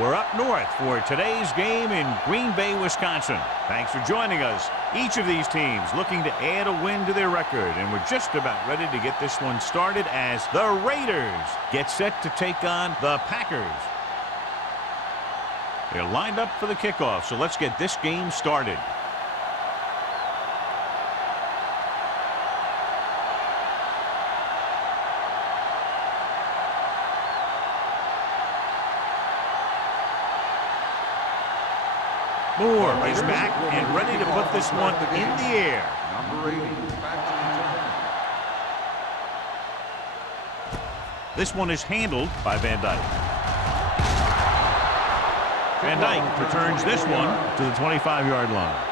We're up north for today's game in Green Bay, Wisconsin. Thanks for joining us. Each of these teams looking to add a win to their record, and we're just about ready to get this one started as the Raiders get set to take on the Packers. They're lined up for the kickoff, so let's get this game started. Moore is back and ready to put this one in the air. Number 80, back to this one is handled by Van Dyke. Van Dyke returns this one to the 25-yard line.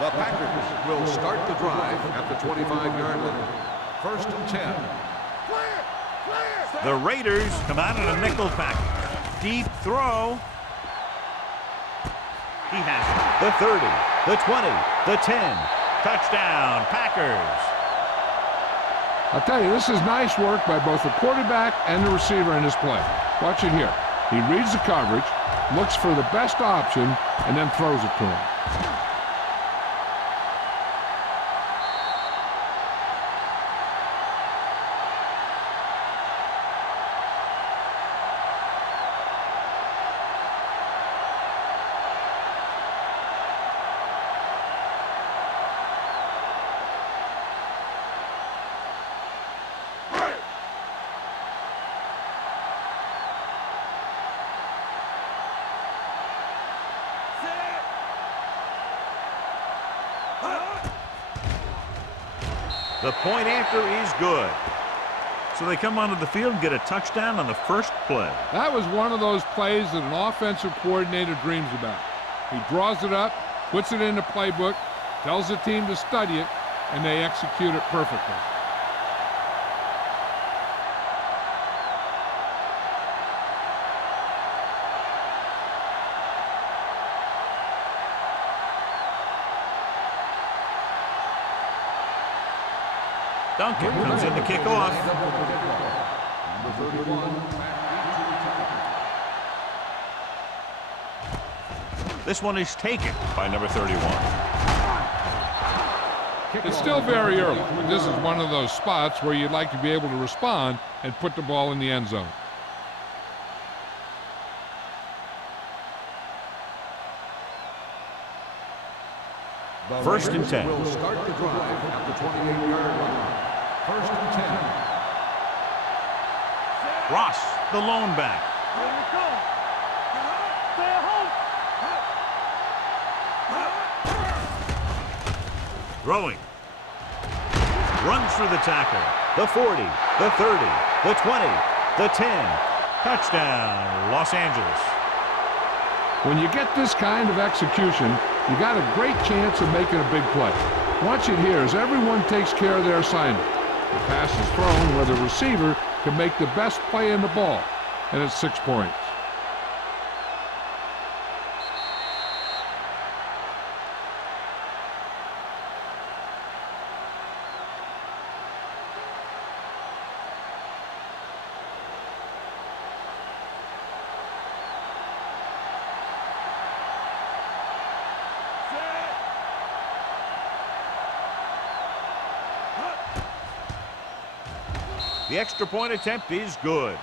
The Packers will start the drive at the 25-yard line. 1st and 10. The Raiders come out in a nickel package. Deep throw. He has it. The 30, the 20, the 10. Touchdown, Packers. I'll tell you, this is nice work by both the quarterback and the receiver in this play. Watch it here. He reads the coverage, looks for the best option, and then throws it to him. The point after is good. So they come onto the field and get a touchdown on the first play. That was one of those plays that an offensive coordinator dreams about. He draws it up, puts it in the playbook, tells the team to study it, and they execute it perfectly. Duncan comes in to kick off. Number 31, This one is taken by number 31. It's still very early, but this is one of those spots where you'd like to be able to respond and put the ball in the end zone. The 1st and Raiders 10. will start the drive at the 28-yard line. 1st and 10. Ross, the lone back. Throwing. Runs through the tackle. The 40, the 30, the 20, the 10. Touchdown, Los Angeles. When you get this kind of execution, you got a great chance of making a big play. Watch it here as everyone takes care of their assignment. The pass is thrown where the receiver can make the best play in the ball, and it's 6 points. The extra point attempt is good.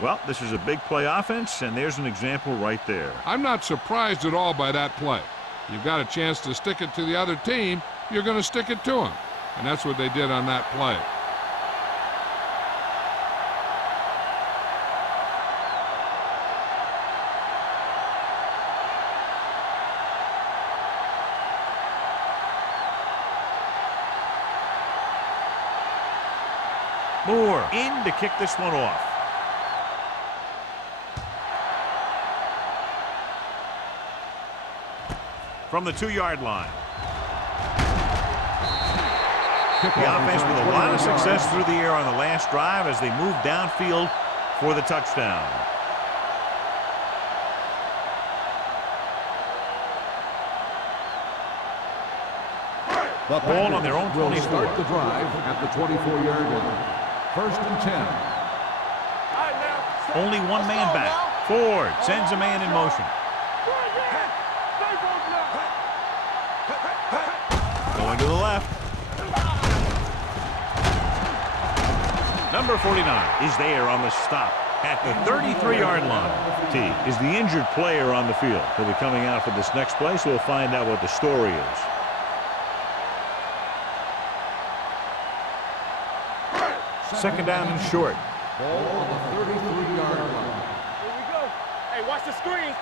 Well, this is a big play offense, and there's an example right there. I'm not surprised at all by that play. You've got a chance to stick it to the other team, you're going to stick it to them. And that's what they did on that play. Moore in to kick this one off. From the 2-yard line. The offense with a lot of success through the air on the last drive as they move downfield for the touchdown. The Ball on their own will 24. start the drive at the 24-yard line. First and 10. Only one man back. Ford sends a man in motion. Going to the left. Number 49 is there on the stop at the 33-yard line. T is the injured player on the field. He'll be coming out for this next play, so we'll find out what the story is. Second down and short. Ball on the 33-yard line. Here we go. Hey, watch the screen.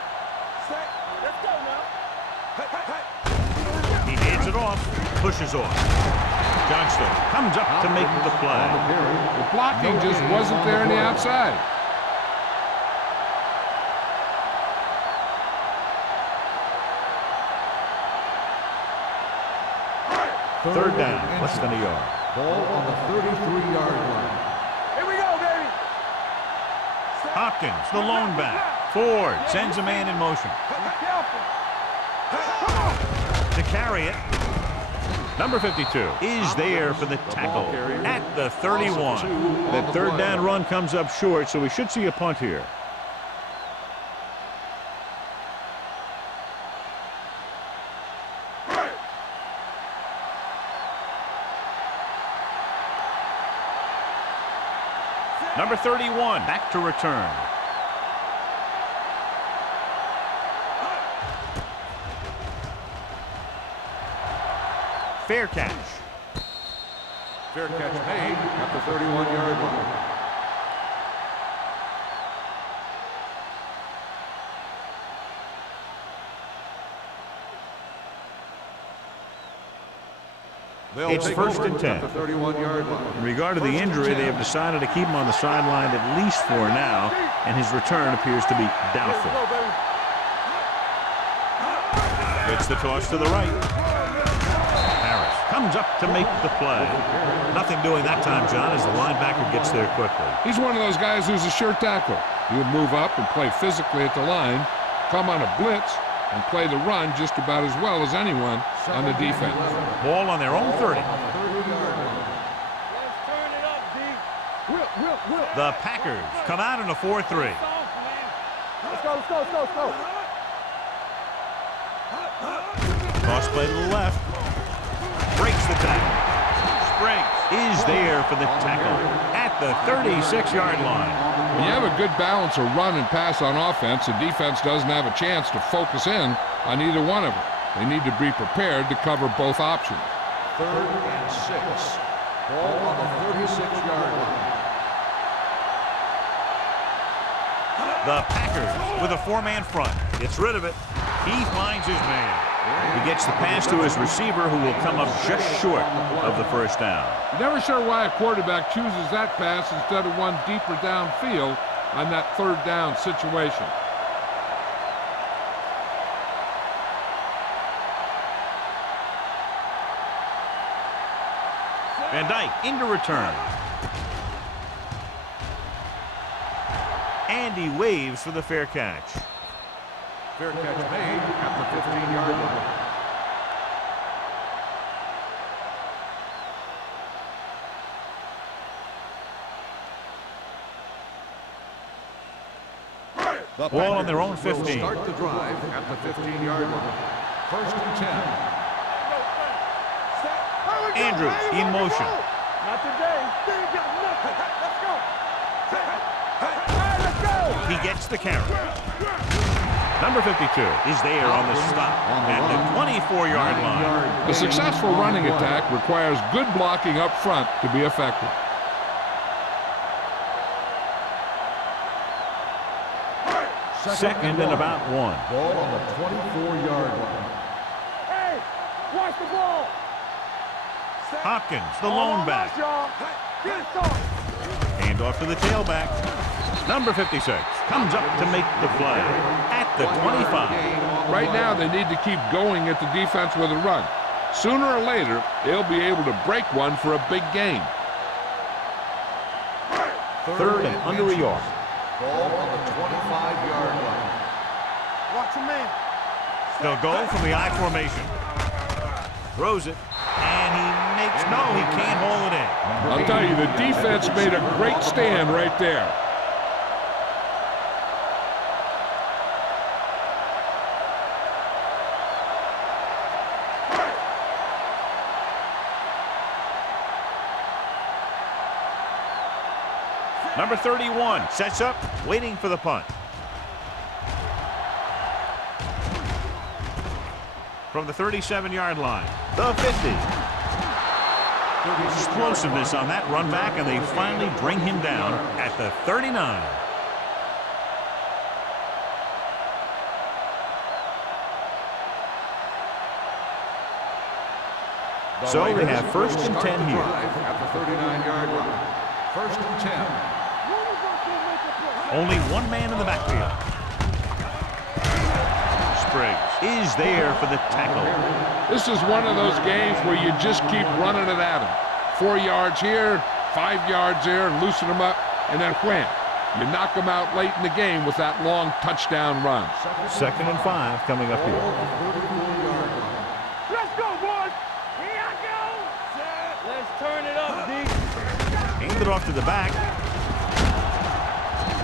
Set. Let's go now. He hands it off, pushes off. Johnston comes up to make the play. The blocking just wasn't there on the outside. Third down, less than a yard. Ball on the 33-yard line. Here we go, baby. Hopkins, the lone back. Ford sends a man in motion. Be careful. To carry it. Number 52 is there for the tackle at the 31. That third down run comes up short, so we should see a punt here. Number 31 back to return. Fair catch. Fair catch made at the 31-yard line. It's first and 10. At the 31-yard line. In regard to the injury, they have decided to keep him on the sideline at least for now, and his return appears to be doubtful. It's the toss to the right. Harris comes up to make the play. Nothing doing that time, John, as the linebacker gets there quickly. He's one of those guys who's a sure tackler. He'll move up and play physically at the line, come on a blitz, and play the run just about as well as anyone on the defense. Ball on their own 30. Let's turn it up, D. Whip. The Packers come out in a 4-3. Let's go. Toss play to the left. Breaks the tackle. Spriggs is there for the tackle at the 36-yard line. When you have a good balance of run and pass on offense, the defense doesn't have a chance to focus in on either one of them. They need to be prepared to cover both options. 3rd and 6. Ball on the 36-yard line. The Packers with a 4-man front. Gets rid of it. He finds his man. He gets the pass to his receiver, who will come up just short of the first down. Never sure why a quarterback chooses that pass instead of one deeper downfield on that third down situation. Van Dyke into return. And he waves for the fair catch. Fair catch made at the 15-yard line. The Ball on their own Packers will 15. Start the drive at the 15-yard line. First and 10. Andrews in motion. Not today. Let's go. He gets the carry. Number 52 is there on the stop at the 24-yard line. A successful running attack requires good blocking up front to be effective. Second and about 1. Ball on the 24-yard line. Hey, watch the ball. Hopkins, the lone back. Hand off to the tailback. Number 56 comes up to make the play at the 25. Right now, they need to keep going at the defense with a run. Sooner or later, they'll be able to break one for a big gain. Third and under a yard. Ball on the 25-yard line. Watch your man. They'll go from the I formation. Throws it. And he makes, no, he can't hold it in. I'll tell you, the defense made a great stand right there. Number 31 sets up, waiting for the punt. From the 37-yard line, the 50. Explosiveness on that run back, and they finally bring him down at the 39. So they have first and 10 here. At the 39-yard line. First and 10. Only one man in the backfield. Spriggs is there for the tackle. This is one of those games where you just keep running it at them. 4 yards here, 5 yards there, and loosen them up, and then wham. You knock them out late in the game with that long touchdown run. Second and 5 coming up here. Let's go, boys. Here I go. Let's turn it up, D. Aimed it off to the back.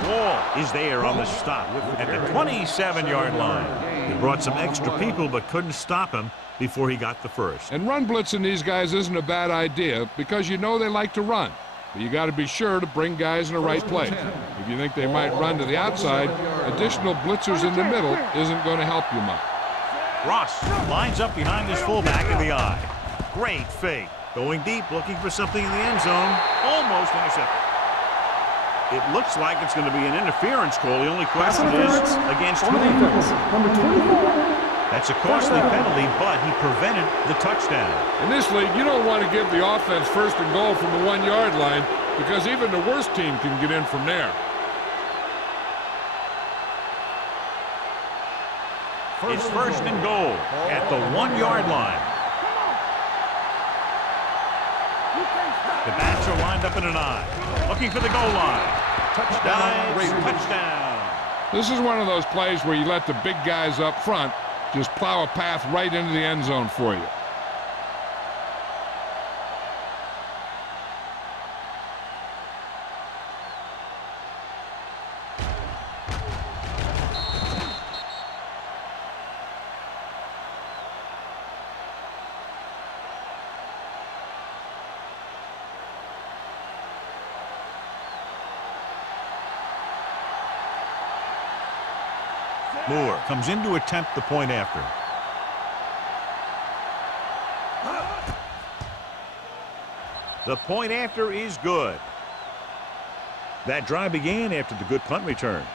Wall is there on the stop at the 27-yard line. He brought some extra people but couldn't stop him before he got the first. And run blitzing these guys isn't a bad idea because you know they like to run. But you got to be sure to bring guys in the right place. If you think they might run to the outside, additional blitzers in the middle isn't going to help you much. Ross lines up behind his fullback in the eye. Great fake. Going deep, looking for something in the end zone. Almost intercepted. It looks like it's going to be an interference call. The only question is against whom? Number 24. That's a costly penalty, but he prevented the touchdown. In this league, you don't want to give the offense first and goal from the 1-yard line because even the worst team can get in from there. It's first and goal at the 1-yard line. The bats are lined up in an eye, looking for the goal line. Touchdown. This is one of those plays where you let the big guys up front just plow a path right into the end zone for you. Moore comes in to attempt the point after. The point after is good. That drive began after the good punt return.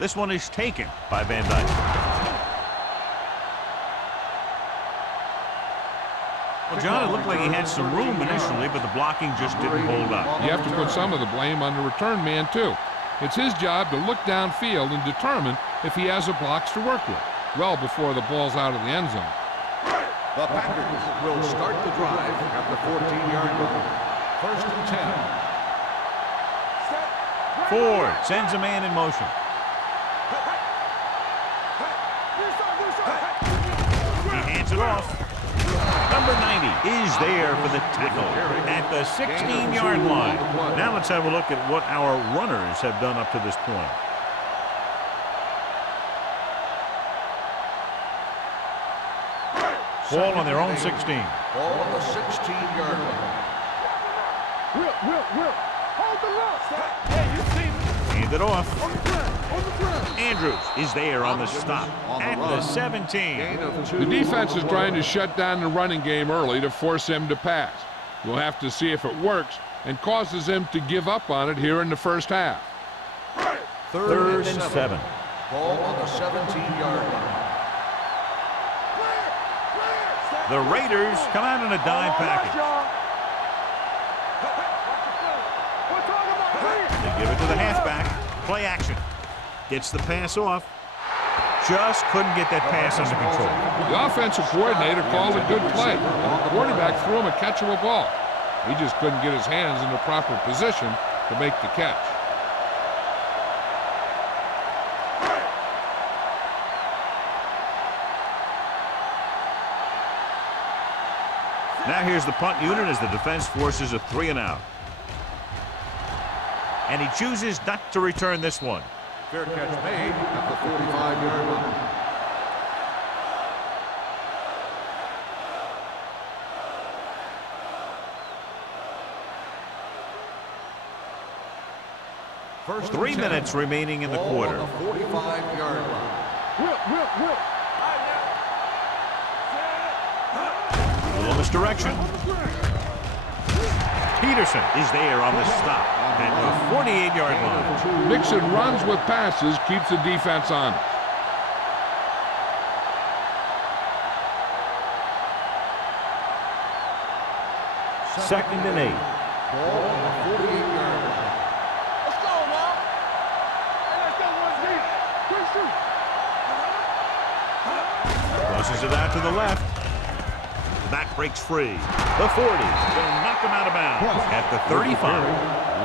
This one is taken by Van Dyke. Well, John, it looked like he had some room initially, but the blocking just didn't hold up. You have to put some of the blame on the return man, too. It's his job to look downfield and determine if he has the blocks to work with, well before the ball's out of the end zone. The Packers will start the drive at the 14-yard line. First and 10. Ford sends a man in motion. He hands it off. Number 90 is there for the tackle at the 16-yard line. Now let's have a look at what our runners have done up to this point. Ball on their own 16. Ball on the 16-yard line. Will, hold the lock. Hey, you see me? Hand it off. On the ground. Andrews is there on the stop at the 17. The defense is trying to shut down the running game early to force him to pass. We'll have to see if it works and causes him to give up on it here in the first half. Third and 7. Ball on the 17-yard line. The Raiders come out in a dime package. They give it to the halfback. Play action. Gets the pass off. Just couldn't get that pass under control. The offensive coordinator called a good play. The quarterback threw him a catchable ball. He just couldn't get his hands in the proper position to make the catch. Now here's the punt unit as the defense forces a 3-and-out. And he chooses not to return this one. Fair catch made at the 45-yard line. First 3 minutes remaining in the quarter. On the 45-yard line. Whip. A little misdirection. Peterson is there on the stop at the 48-yard line. Mixon runs with passes, keeps the defense honest. Second and 8. Ball on the 48-yard line. Let's go now. Hey, let's go one deep. Quick shoot. Crosses it out to the left. The back breaks free. The 40. They'll knock him out of bounds at the 35.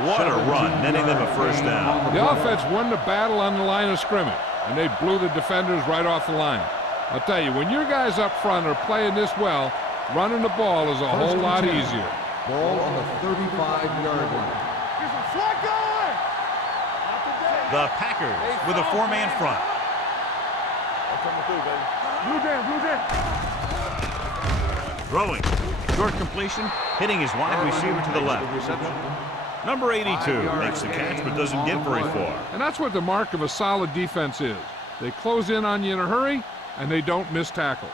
What a run, netting them a first down. The offense won the battle on the line of scrimmage, and they blew the defenders right off the line. I'll tell you, when your guys up front are playing this well, running the ball is a whole lot easier. Ball on the 35-yard line. Get some slack going. The Packers with a 4-man front. I'm coming through, baby. Blue jam. Throwing. Short completion, hitting his wide receiver to the left. Number 82 makes the catch but doesn't get very far. And that's what the mark of a solid defense is. They close in on you in a hurry, and they don't miss tackle.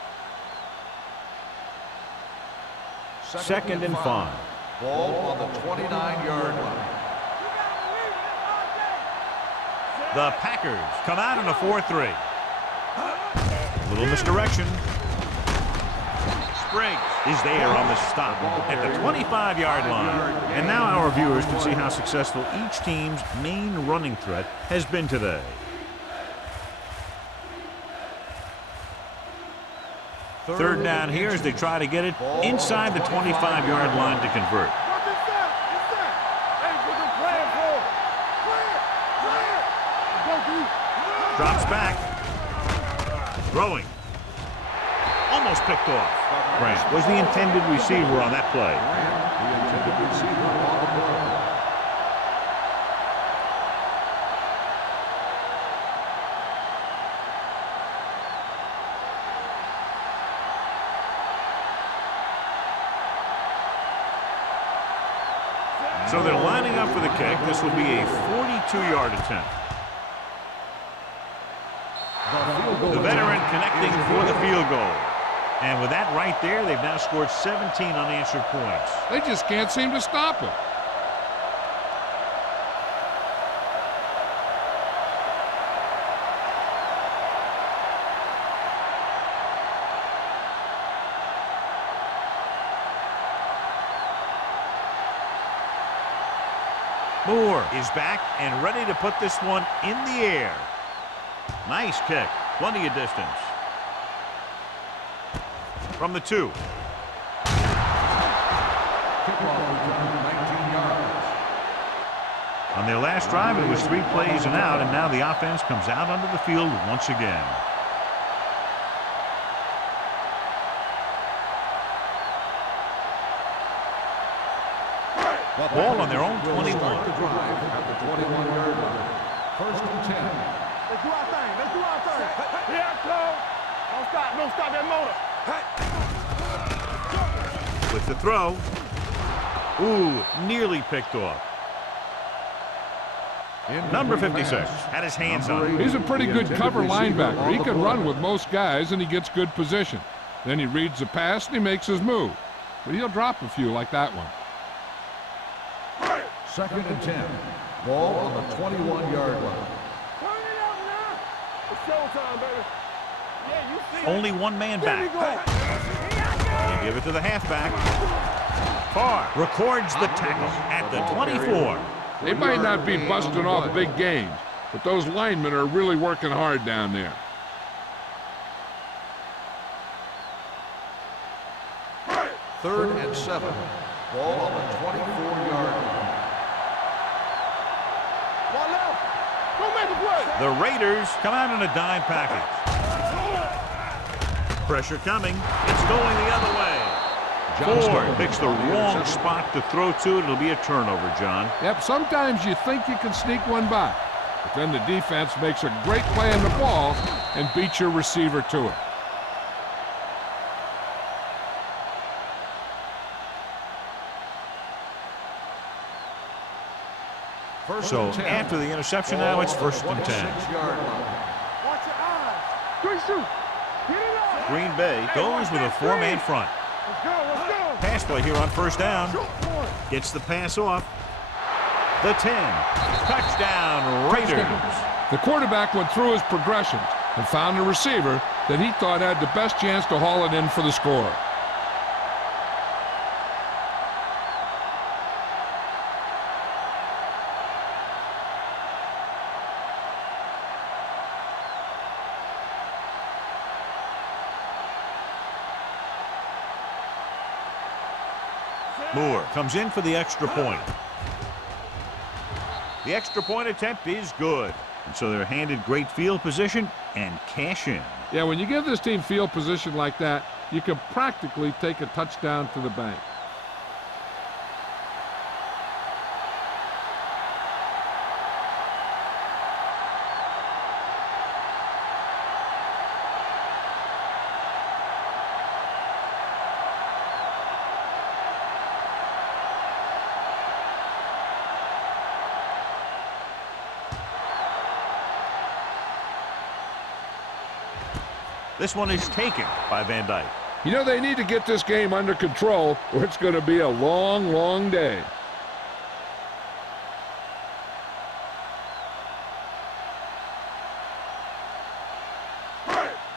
Second and 5. Ball on the 29-yard line. The Packers come out in a 4-3. Little misdirection. Spriggs is there on the stop at the 25-yard line. And now our viewers can see how successful each team's main running threat has been today. Third down here as they try to get it inside the 25-yard line to convert. Drops back. Throwing. Almost picked off. Grant was the intended receiver on that play. The intended receiver on the play. So they're lining up for the kick. This will be a 42-yard attempt. The veteran connecting for the field goal. And with that right there, they've now scored 17 unanswered points. They just can't seem to stop him. Moore is back and ready to put this one in the air. Nice kick. Plenty of distance. From the 2. Kickoff return 19 yards. On their last drive, it was 3 plays and out, and now the offense comes out onto the field once again. Ball on their own 21. Start the drive at the 21-yard line. First and 10. Let's do our thing. Here I come. Don't stop that motor. With the throw. Ooh, nearly picked off. Number 56 had his hands on it. He's a pretty good cover linebacker. He can run with most guys, and he gets good position. Then he reads the pass, and he makes his move. But he'll drop a few like that one. Second and 10. Ball on the 21-yard line. Turn it up now. It's showtime, baby. Yeah, you see Only one man back. to the halfback. Carr records the tackle at the 24. They might not be busting off big games, but those linemen are really working hard down there. Third and 7. Ball on the 24-yard line. Ball left. Go make a play. The Raiders come out in a dime package. Pressure coming. It's going the other way. Ford picks the wrong spot to throw to. It'll be a turnover, John. Yep, sometimes you think you can sneak one by, but then the defense makes a great play on the ball and beats your receiver to it. So after the interception, now it's 1st and 10. Watch your eyes. Quick shoot. Get it up. Green Bay goes with a 4-man front. Let's go. Let's go. Pass play here on 1st down. Gets the pass off. The 10. Touchdown, Raiders. The quarterback went through his progressions and found a receiver that he thought had the best chance to haul it in for the score. Moore comes in for the extra point. The extra point attempt is good. And so they're handed great field position and cash in. Yeah, when you give this team field position like that, you can practically take a touchdown to the bank. This one is taken by Van Dyke. You know, they need to get this game under control or it's going to be a long, long day.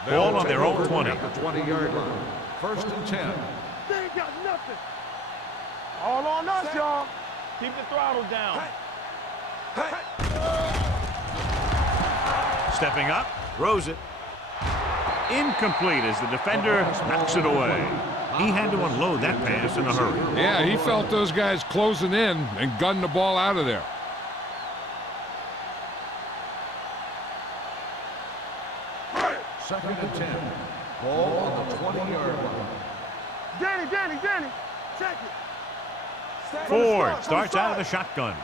Ball on their own 20. At the 20-yard line. 1st and 10. They ain't got nothing. All on us, y'all. Keep the throttle down. Stepping up, throws it. Incomplete as the defender knocks it away. He had to unload that pass in a hurry. Yeah, he felt those guys closing in and gunned the ball out of there. Second and 10. Ball on the 20-yard line. Danny. Check it. Ford starts out of the shotgun.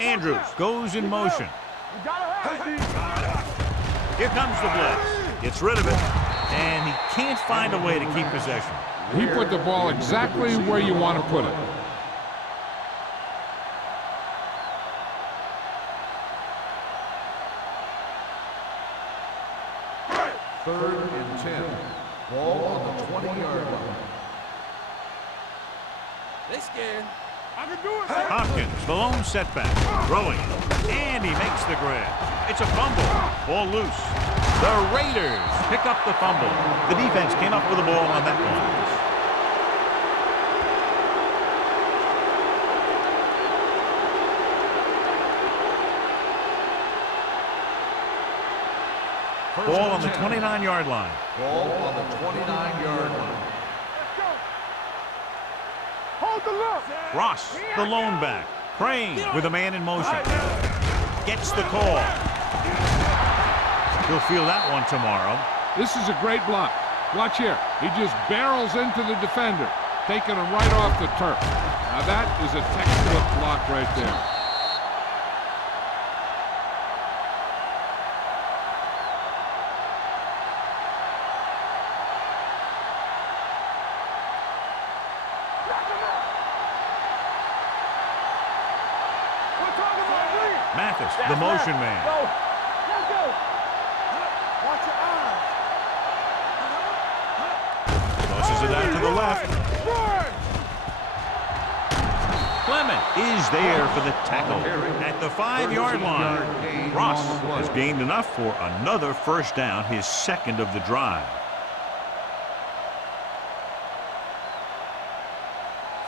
Andrews goes in motion. You gotta have it, Here comes the blitz. Gets rid of it, and he can't find a way to keep possession. He put the ball exactly where you want to put it. Third and 10. Ball on the 20-yard line. They scared. I can do it. Hopkins, the lone setback, throwing, and he makes the grab. It's a fumble, ball loose. The Raiders pick up the fumble. The defense came up with the ball on that one. Ball on the 29-yard line. Ball on the 29-yard line. Hold the look. Ross, the lone back, praying with a man in motion. Gets the call. He'll feel that one tomorrow. This is a great block. Watch here. He just barrels into the defender, taking him right off the turf. Now that is a textbook block right there. Mathis, the motion man. Go. Let's go. Watch your eyes. Tosses it out to the left. Clement is there for the tackle at the 5-yard line. Ross has gained enough for another first down, his second of the drive.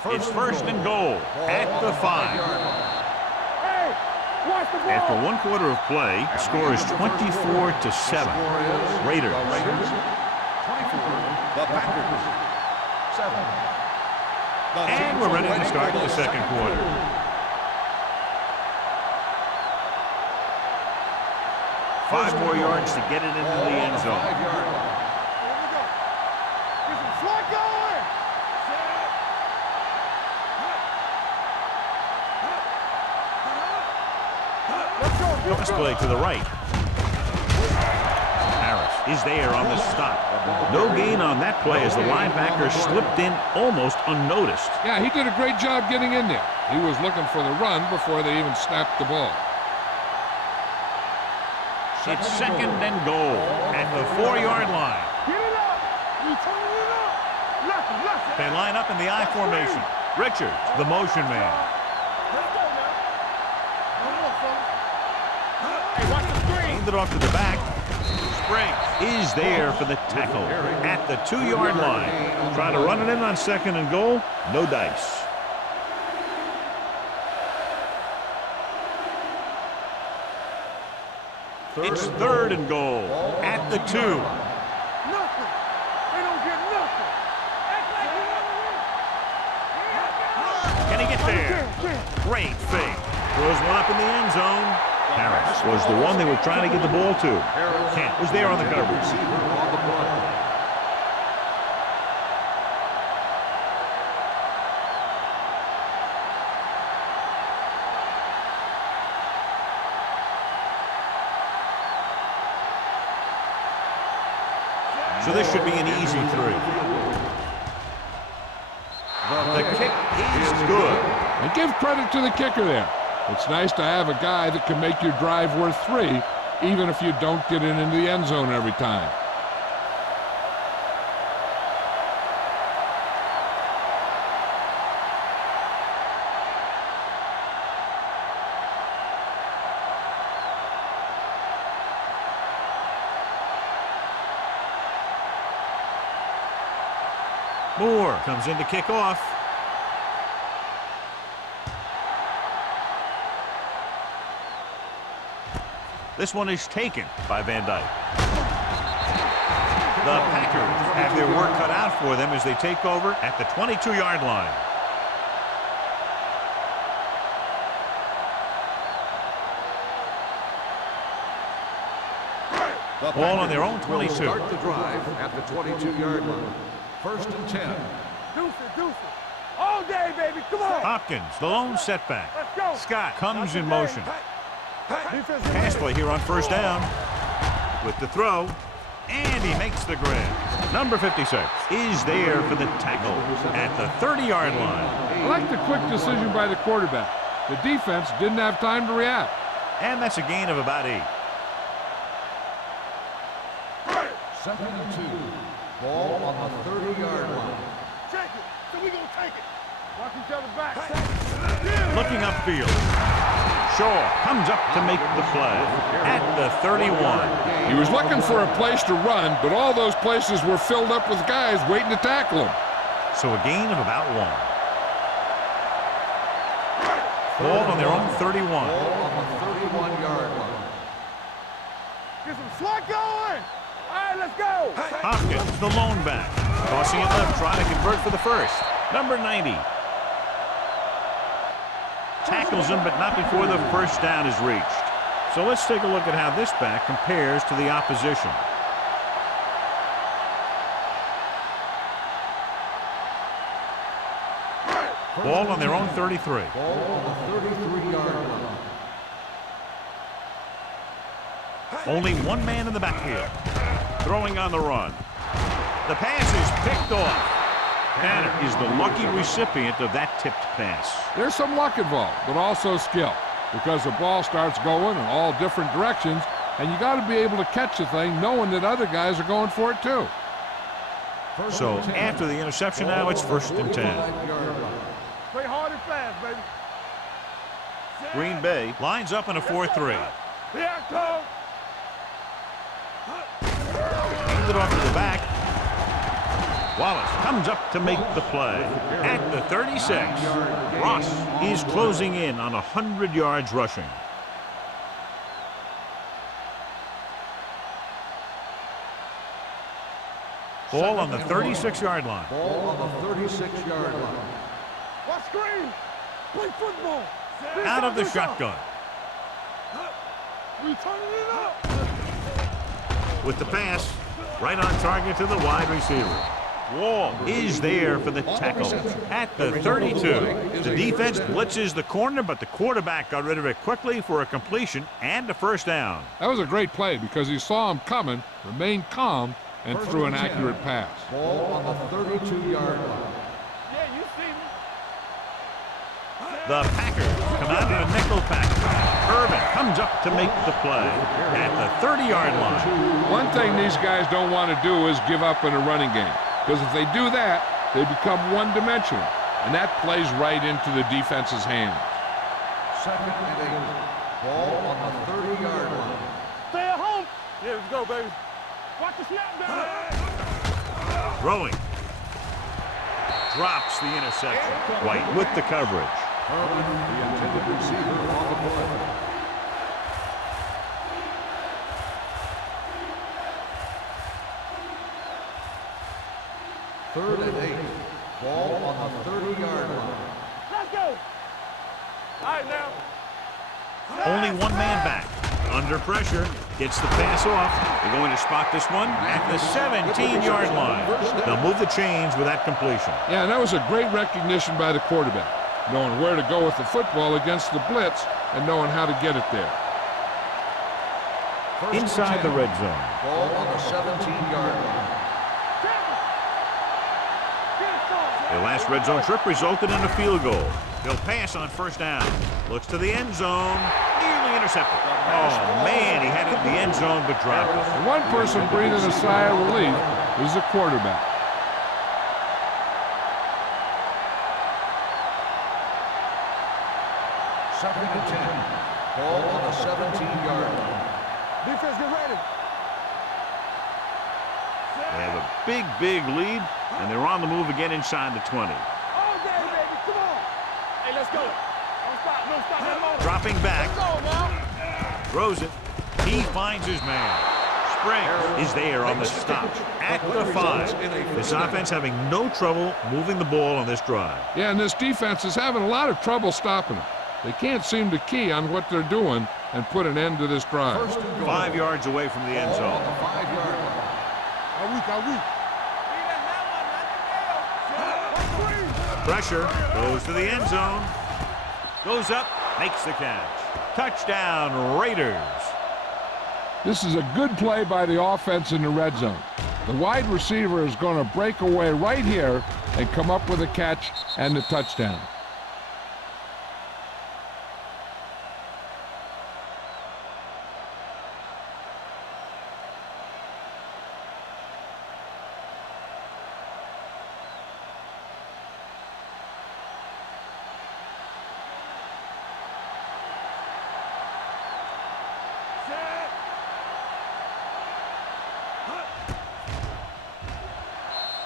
It's first and goal at the 5. Hey, watch the ball. After 1 quarter of play, the score is 24-7. Raiders. 24. The Packers. 7. And we're ready to start the second quarter. Five more yards to get it into the end zone. 5 yard line. Here we go. Get some slot going. Let's go. Pass play to the right. Harris is there on the stop. No gain on that play as the linebacker slipped in almost unnoticed. Yeah, he did a great job getting in there. He was looking for the run before they even snapped the ball. It's second and goal at the 4-yard line. Get it up. You turn it up. Left. They line up in the I formation. Richards, the motion man. Let's go now. Come on, fella. Hey, watch the screen. Hand it off to the back. Springs is there for the tackle at the 2-yard line. Trying to run it in on second and goal. No dice. It's third and goal at the 2. Nothing. They don't get nothing. Act like you want to win. Can he get there? Great fake. Throws one up in the end zone. Harris was the one they were trying to get the ball to. Kent was there on the coverage. On the play. So this should be an easy 3. The kick is good. And give credit to the kicker there. It's nice to have a guy that can make your drive worth 3, even if you don't get it into the end zone every time. Moore comes in to kick off. This one is taken by Van Dyke. The Packers have their work cut out for them as they take over at the 22-yard line. Ball on their own 22. Start the drive at the 22-yard line. First and 10. Deuce it. All day, baby. Come on. Hopkins, the lone setback. Let's go. Scott comes in motion. Defense Pass play here on first down. With the throw. And he makes the grab. Number 56 is there for the tackle at the 30-yard line. I like the quick decision by the quarterback. The defense didn't have time to react. And that's a gain of about 8. Second and 2. Ball on the 30-yard line. Take it. So we gonna take it. Watch each other back. Looking upfield. Shaw comes up to make the play at the 31. He was looking for a place to run, but all those places were filled up with guys waiting to tackle him. So a gain of about 1. Ball on their own 31. Ball on the 31-yard line. Get some slot going. All right, let's go. Hopkins, the lone back. Tossing it left, trying to convert for the first. Number 90. Tackles him, but not before the first down is reached. So let's take a look at how this back compares to the opposition. Ball on their own 33. Ball on the 33-yard line. Only one man in the backfield. Throwing on the run. The pass is picked off. Tanner is the lucky recipient of that tipped pass. There's some luck involved, but also skill, because the ball starts going in all different directions, and you got to be able to catch the thing knowing that other guys are going for it too. So after the interception now, it's first and 10. Play hard and fast, baby. Green Bay lines up in a 4-3. Here I come. Hands it off to the back. Wallace comes up to make the play. At the 36, Ross is closing in on 100 yards rushing. Ball on the 36-yard line. Ball on the 36-yard line. Watch screen. Play football. Out of the shotgun. We turning it up. With the pass, right on target to the wide receiver. Wall is there for the tackle at the 32. The defense blitzes the corner, but the quarterback got rid of it quickly for a completion and a first down. That was a great play because he saw him coming, remained calm, and threw an accurate pass. Ball on the 32-yard line. Yeah, you see me. The Packers come out in a nickel package. Urban comes up to make the play at the 30-yard line. One thing these guys don't want to do is give up in a running game, because if they do that, they become one-dimensional, and that plays right into the defense's hands. 2nd and 8. Ball on the 30-yard line. Stay at home. Yeah, let's go, baby. Watch the snap down. Throwing. Drops the interception. White with the coverage. Urban, the intended receiver on the play. Third and 8. Ball on the 30-yard line. Let's go. All right, now. Only one man back. Under pressure. Gets the pass off. They're going to spot this one at the 17-yard line. They'll move the chains with that completion. Yeah, and that was a great recognition by the quarterback, knowing where to go with the football against the blitz and knowing how to get it there. Inside the red zone. Ball on the 17-yard line. Their last red zone trip resulted in a field goal. They'll pass on first down. Looks to the end zone. Nearly intercepted. Oh, man, he had it in the end zone but dropped it. And one person breathing a sigh of relief is the quarterback. Second and 10. Ball on the 17-yard line. Defense, get ready. They have a big, big lead, and they're on the move again inside the 20. All day, baby. Come on. Hey, let's go. Don't stop. Don't stop that motor. Dropping back. Let's go now. Throws it. He finds his man. Springs is there on the stop at the 5. This offense having no trouble moving the ball on this drive. Yeah, and this defense is having a lot of trouble stopping them. They can't seem to key on what they're doing and put an end to this drive. 5 yards away from the end zone. 5-yard line. Pressure goes to the end zone. Goes up, makes the catch. Touchdown, Raiders. This is a good play by the offense in the red zone. The wide receiver is going to break away right here and come up with a catch and the touchdown.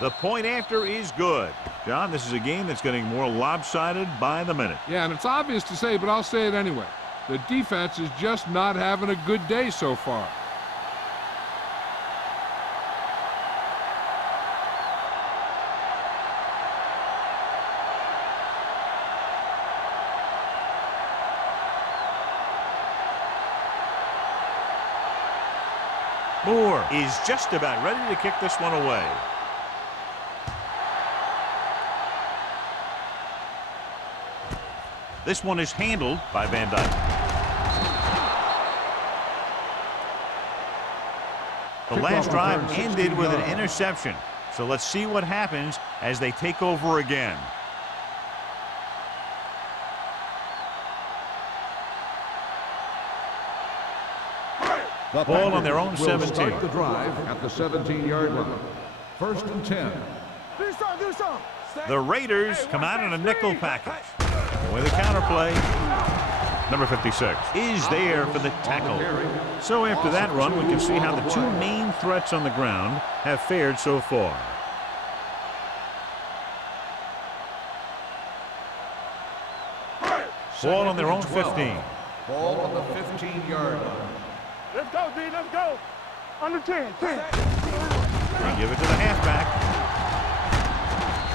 The point after is good. John, this is a game that's getting more lopsided by the minute. Yeah, and it's obvious to say, but I'll say it anyway. The defense is just not having a good day so far. Moore is just about ready to kick this one away. This one is handled by Van Dyke. The last drive ended with an interception. So let's see what happens as they take over again. The Ball on their own Packers will 17. Start the drive at the 17-yard line. 1st and 10. Do something. The Raiders come out in a nickel package. With a counterplay. Number 56 is there for the tackle. So after that run, we can see how the two main threats on the ground have fared so far. Ball on their own 15. Ball on the 15-yard line. Let's go, D. Let's go. Under 10. 10. They give it to the halfback.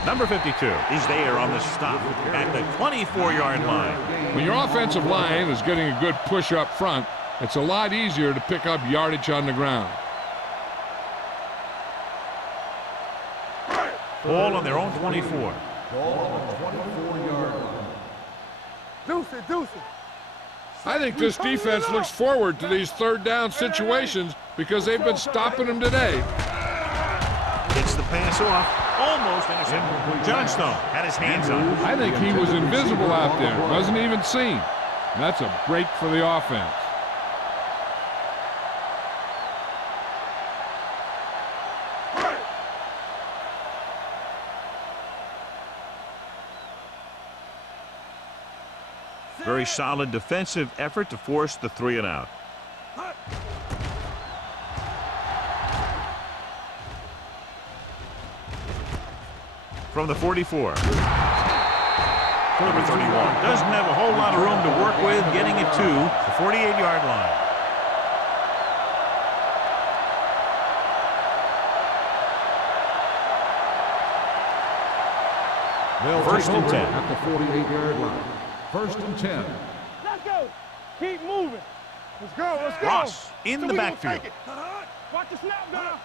Number 52 is there on the stop at the 24-yard line. When your offensive line is getting a good push up front, it's a lot easier to pick up yardage on the ground. Ball on their own 24. Ball on the 24-yard line. Deuce it, deuce it. I think this defense looks forward to these third down situations because they've been stopping them today. Gets the pass off. Almost intercepted. Johnstone had his hands on it. I think he was invisible out there. Wasn't even seen. And that's a break for the offense. Very solid defensive effort to force the 3-and-out. From the 44. Number 31 doesn't have a whole lot of room to work with, getting it to the 48-yard line. First and 10 at the 48-yard line. First and 10. Let's go. Keep moving. Let's go. Let's go. Ross in the we gonna backfield. take it. Watch the snap down.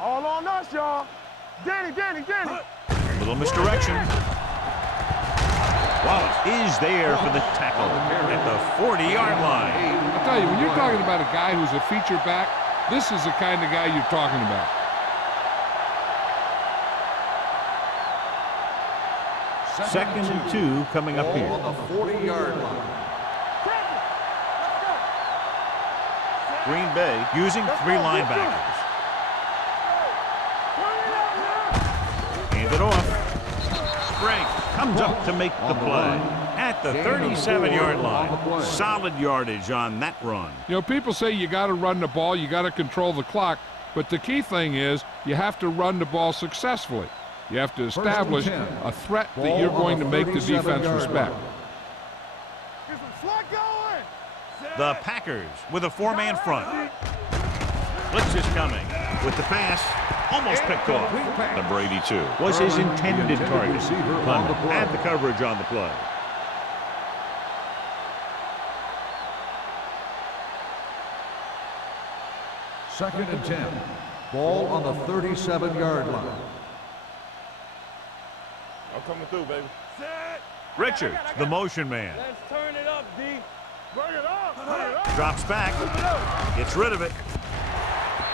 All on us, y'all. Danny. Little misdirection. Wallace is there for the tackle at the 40-yard line. I'll tell you, when you're talking about a guy who's a feature back, this is the kind of guy you're talking about. Second and 2 coming up here. On the 40-yard line. Green Bay using 3 linebackers. Hand it off. Sprague comes up to make the play at the 37-yard line. Solid yardage on that run. You know, people say you got to run the ball, you got to control the clock, but the key thing is you have to run the ball successfully. You have to establish a threat that you're going to make the defense respect. The Packers with a 4-man front. Blitz is coming with the pass. Almost picked off. Number 82 was his intended target. Clement had the coverage on the play. Second and 10. Ball on the 37-yard line. I'm coming through, baby. Set. Richards, the motion man. Let's turn it up, D. Bring it up. Drops back. Gets rid of it.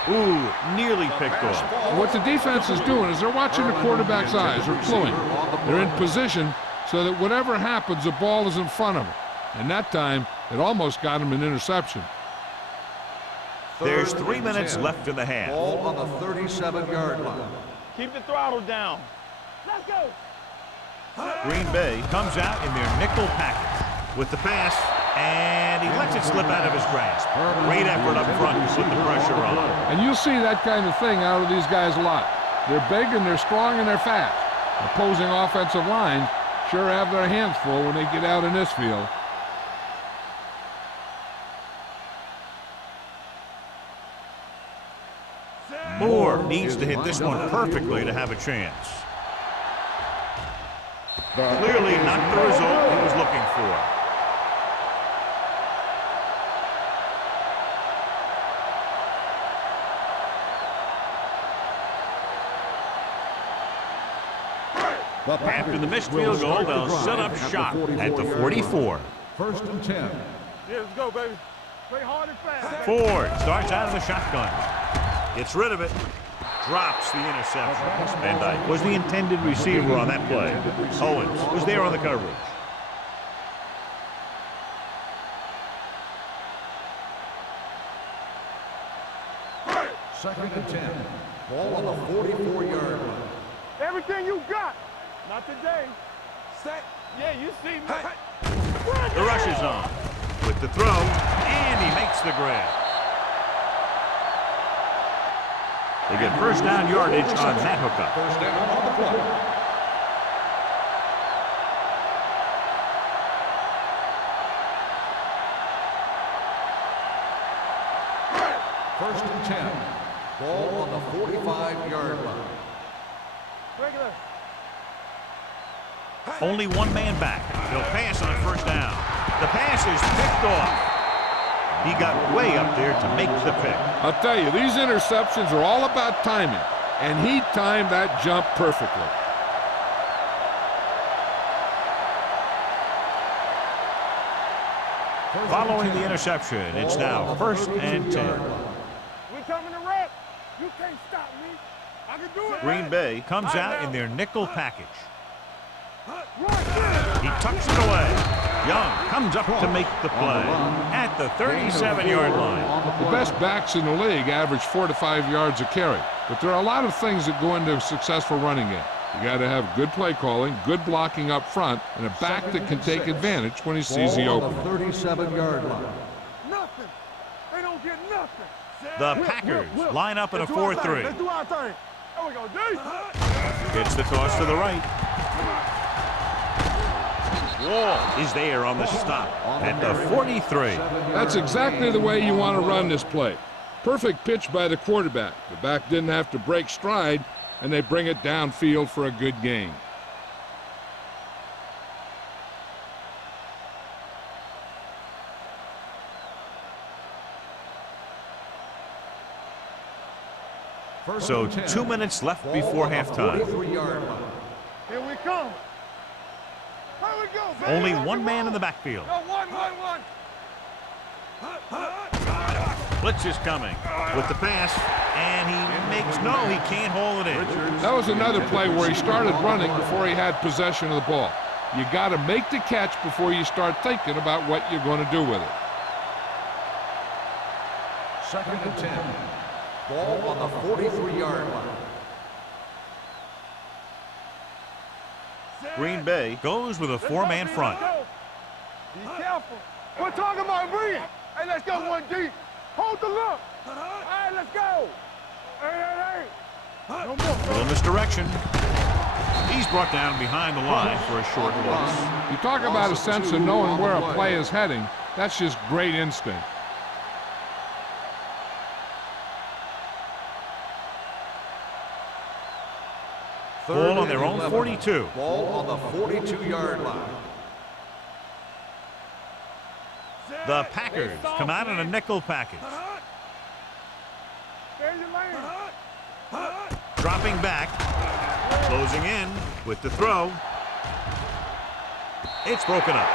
Ooh, nearly picked off. What the defense is doing is they're watching the quarterback's eyes. They're cluing. They're in position so that whatever happens, the ball is in front of them. And that time, it almost got him an interception. There's 3 minutes left in the half. Ball on the 37-yard line. Keep the throttle down. Let's go. Green Bay comes out in their nickel package with the pass, and he lets it slip out of his grasp. Great effort up front to put the pressure on. And you'll see that kind of thing out of these guys a lot. They're big and they're strong and they're fast. Opposing offensive lines sure have their hands full when they get out in this field. Moore needs to hit this one perfectly to have a chance. Clearly not the result he was looking for. After the missed field goal, they'll set up shop at the 44. First and 10. Yeah, let's go, baby. Play hard and fast. Ford starts out of the shotgun. Gets rid of it. Drops the interception. Van Dyke was the intended receiver on that play. Owens was there on the coverage. Second and 10. Ball on the 44-yard line. Everything you got. Not today. Set. Yeah, you see me. The rush is on with the throw, and he makes the grab. They get first down yardage on that hookup. First down on the play. First and 10. Ball on the 45-yard line. Regular. Only one man back. He'll pass on first down. The pass is picked off. He got way up there to make the pick. I'll tell you, these interceptions are all about timing, and he timed that jump perfectly. Following the interception, it's now first and 10. We coming to wreck. You can't stop me. I can do it. Green Bay comes out in their nickel package. He tucks it away. Young comes up to make the play at the 37-yard line. The best backs in the league average 4 to 5 yards a carry, but there are a lot of things that go into a successful running game. You got to have good play calling, good blocking up front, and a back that can take advantage when he sees the opening. 37-yard line. Nothing. They don't get nothing. The Packers line up in a 4-3. Let's do our thing. There we go, D. Gets the toss to the right. Wall is there on the stop at the 43. That's exactly the way you want to run this play. Perfect pitch by the quarterback. The back didn't have to break stride, and they bring it downfield for a good gain. So 2 minutes left before halftime. Here we come. Here we go, baby. Only one man in the backfield. Go, one. Blitz is coming with the pass, and he makes no, he can't hold it in. That was another play where he started running before he had possession of the ball. You got to make the catch before you start thinking about what you're going to do with it. Second and 10. Ball on the 43-yard line. Green Bay goes with a four-man front. Be careful. We're talking about bringing. Hey, let's go one deep. Hold the look. All right, let's go. Hey. No more. Little misdirection. He's brought down behind the line for a short loss. You talk about a sense of knowing where a play is heading. That's just great instinct. Ball on their own 42. Ball on the 42-yard line. The Packers come out in a nickel package. There's your lane. Dropping back. Closing in with the throw. It's broken up.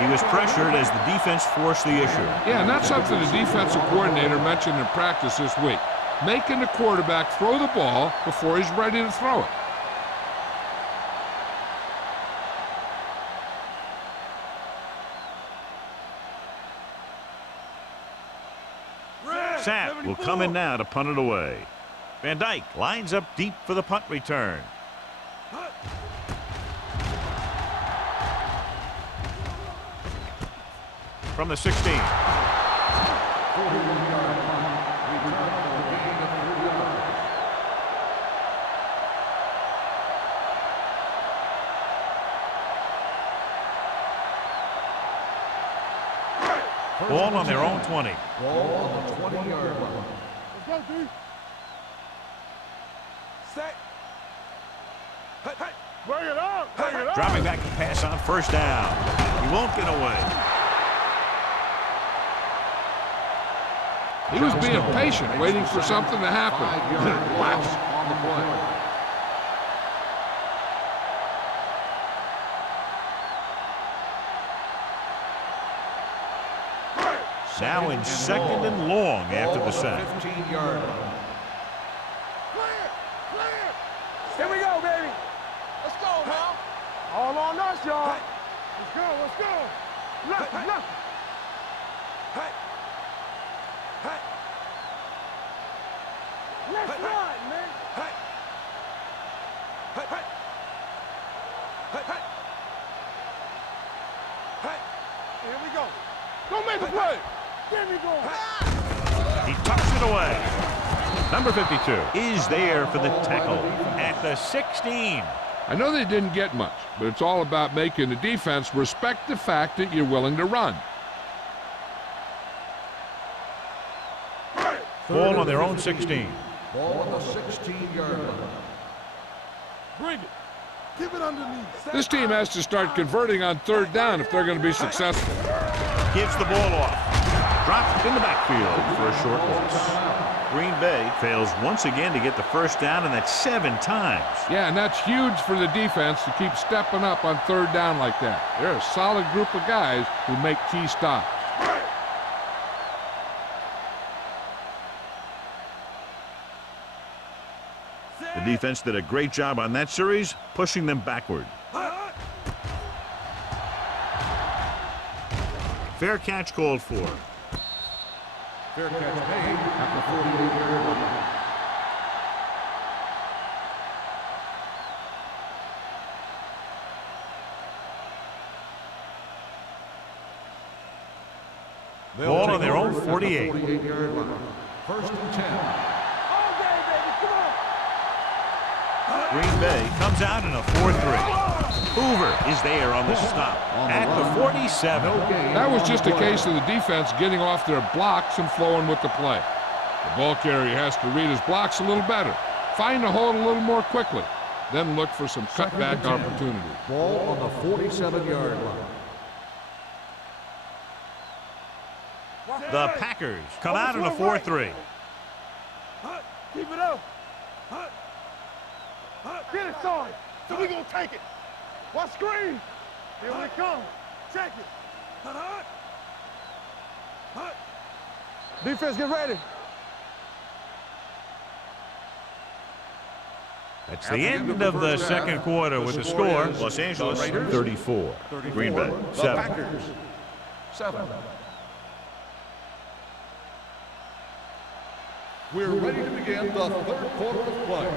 He was pressured as the defense forced the issue. Yeah, and that's something the defensive coordinator mentioned in practice this week. Making the quarterback throw the ball before he's ready to throw it. Sapp will come in now to punt it away. Van Dyke lines up deep for the punt return. From the 16. Ball on their own 20. Ball on the 20-yard line. Let's go, D. Set. Hey. Bring it on. Dropping back to pass on first down. He won't get away. He was being patient, waiting for something to happen. 5-yard loss on the play. Now in second and long after the sack. 15-yard line. Clear. Here we go, baby. Let's go, man. All on us, y'all. Let's go. Look. Let's run, man. Here we go. Don't make the play. There we go. He tucks it away. Number 52 is there for the tackle at the 16. I know they didn't get much, but it's all about making the defense respect the fact that you're willing to run. Ball on their own 16. Ball on the 16-yard line. Bring it. Give it underneath. This team has to start converting on third down if they're going to be successful. Gives the ball off. Dropped in the backfield for a short loss. Green Bay fails once again to get the first down, and that's 7 times. Yeah, and that's huge for the defense to keep stepping up on third down like that. They're a solid group of guys who make key stops. The defense did a great job on that series, pushing them backward. Fair catch called for. Fair catch made at the 48-yard line. Ball on their own 48. 48-yard line. First and 10. All day, baby. Come on. Green Bay comes out in a 4-3. Hoover is there on the stop at the 47. That was just a case of the defense getting off their blocks and flowing with the play. The ball carrier has to read his blocks a little better, find the hole a little more quickly, then look for some cutback opportunity. Ball on the 47-yard line. The Packers come out in a 4-3. Keep it up. Get it, son. So we gonna take it. Watch screen. Here we come. Check it. Defense, get ready. That's the end of the second quarter with the score. Los Angeles 34. Green Bay 7. Packers 7. We're ready to begin the third quarter of play.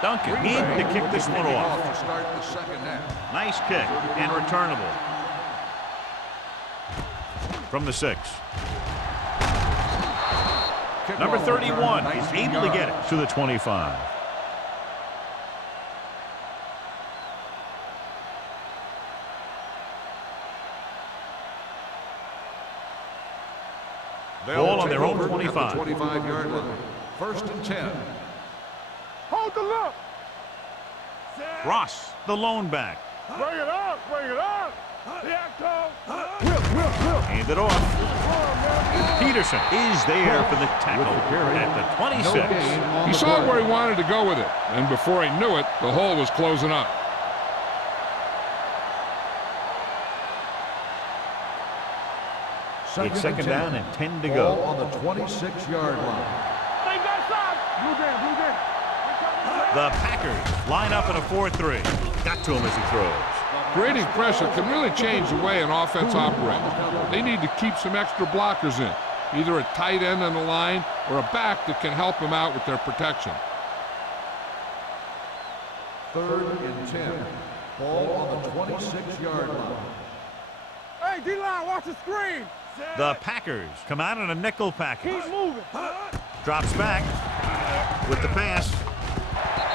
Duncan in to kick this one off. To start the second half. Nice kick and returnable. From the 6. Number 31 is able to get it to the 25. Ball on their own 25. 25-yard line. First and 10. Hold the look. Ross, the lone back. Bring it up. Bring it up. Yeah, come. Hand it off. Peterson is there for the tackle at the 26. He saw where he wanted to go with it, and before he knew it, the hole was closing up. It's second down and 10 to Ball go. on the 26-yard line. Stay back side. Blue down, blue down. The Packers line up in a 4-3. Got to him as he throws. Creating pressure can really change the way an offense operates. They need to keep some extra blockers in, either a tight end on the line or a back that can help them out with their protection. Third and 10. Ball on the 26-yard line. Hey, D-line, watch the screen. The Packers come out in a nickel package. Keep moving. Drops back with the pass.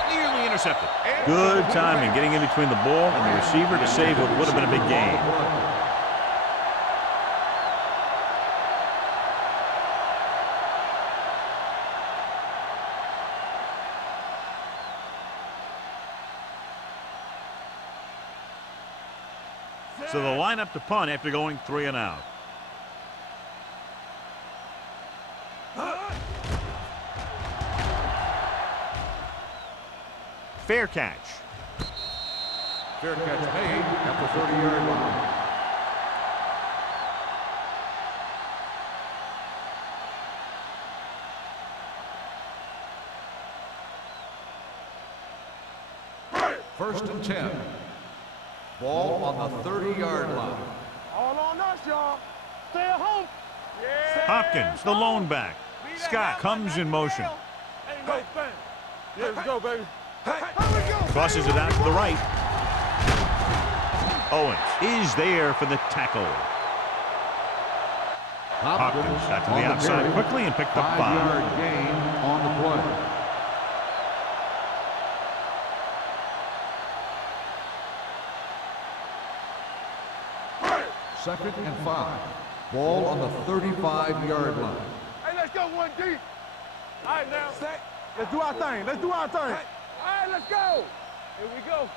Nearly intercepted. Good timing getting in between the ball and the receiver to save what would have been a big gain. So they'll line up to punt after going 3 and out. Fair catch. Fair catch made at the 30-yard line. First and 10. Ball on the 30-yard line. All on us, y'all. Stay at home. Yeah. Hopkins, the lone back. Scott comes in motion. Ain't no thing. Yeah, let's go, baby. Here we go. Crosses it out to the right. Owens is there for the tackle. Hopkins got to the outside quickly and picked up 5. 5-yard gain on the play. 2nd and 5. Ball on the 35-yard line. Hey, let's go one deep. All right, now. Let's do our thing. Let's do our thing. All right, let's go. Here we go.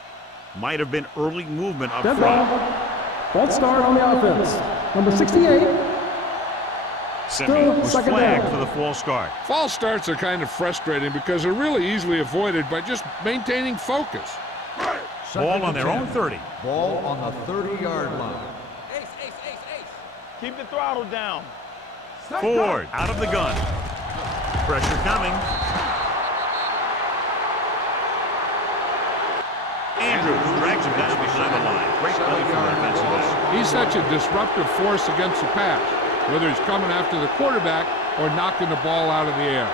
Might have been early movement up Dead front. ball. False start on the offense. Number 68. Simeon was second flagged down. for the false start. False starts are kind of frustrating because they're really easily avoided by just maintaining focus. Ball on their own 30. Ball on the 30-yard line. Keep the throttle down. Ford out of the gun. Pressure coming. Andrews drags him down behind the line. Great play from the defensive end. He's such a disruptive force against the pass, whether he's coming after the quarterback or knocking the ball out of the air.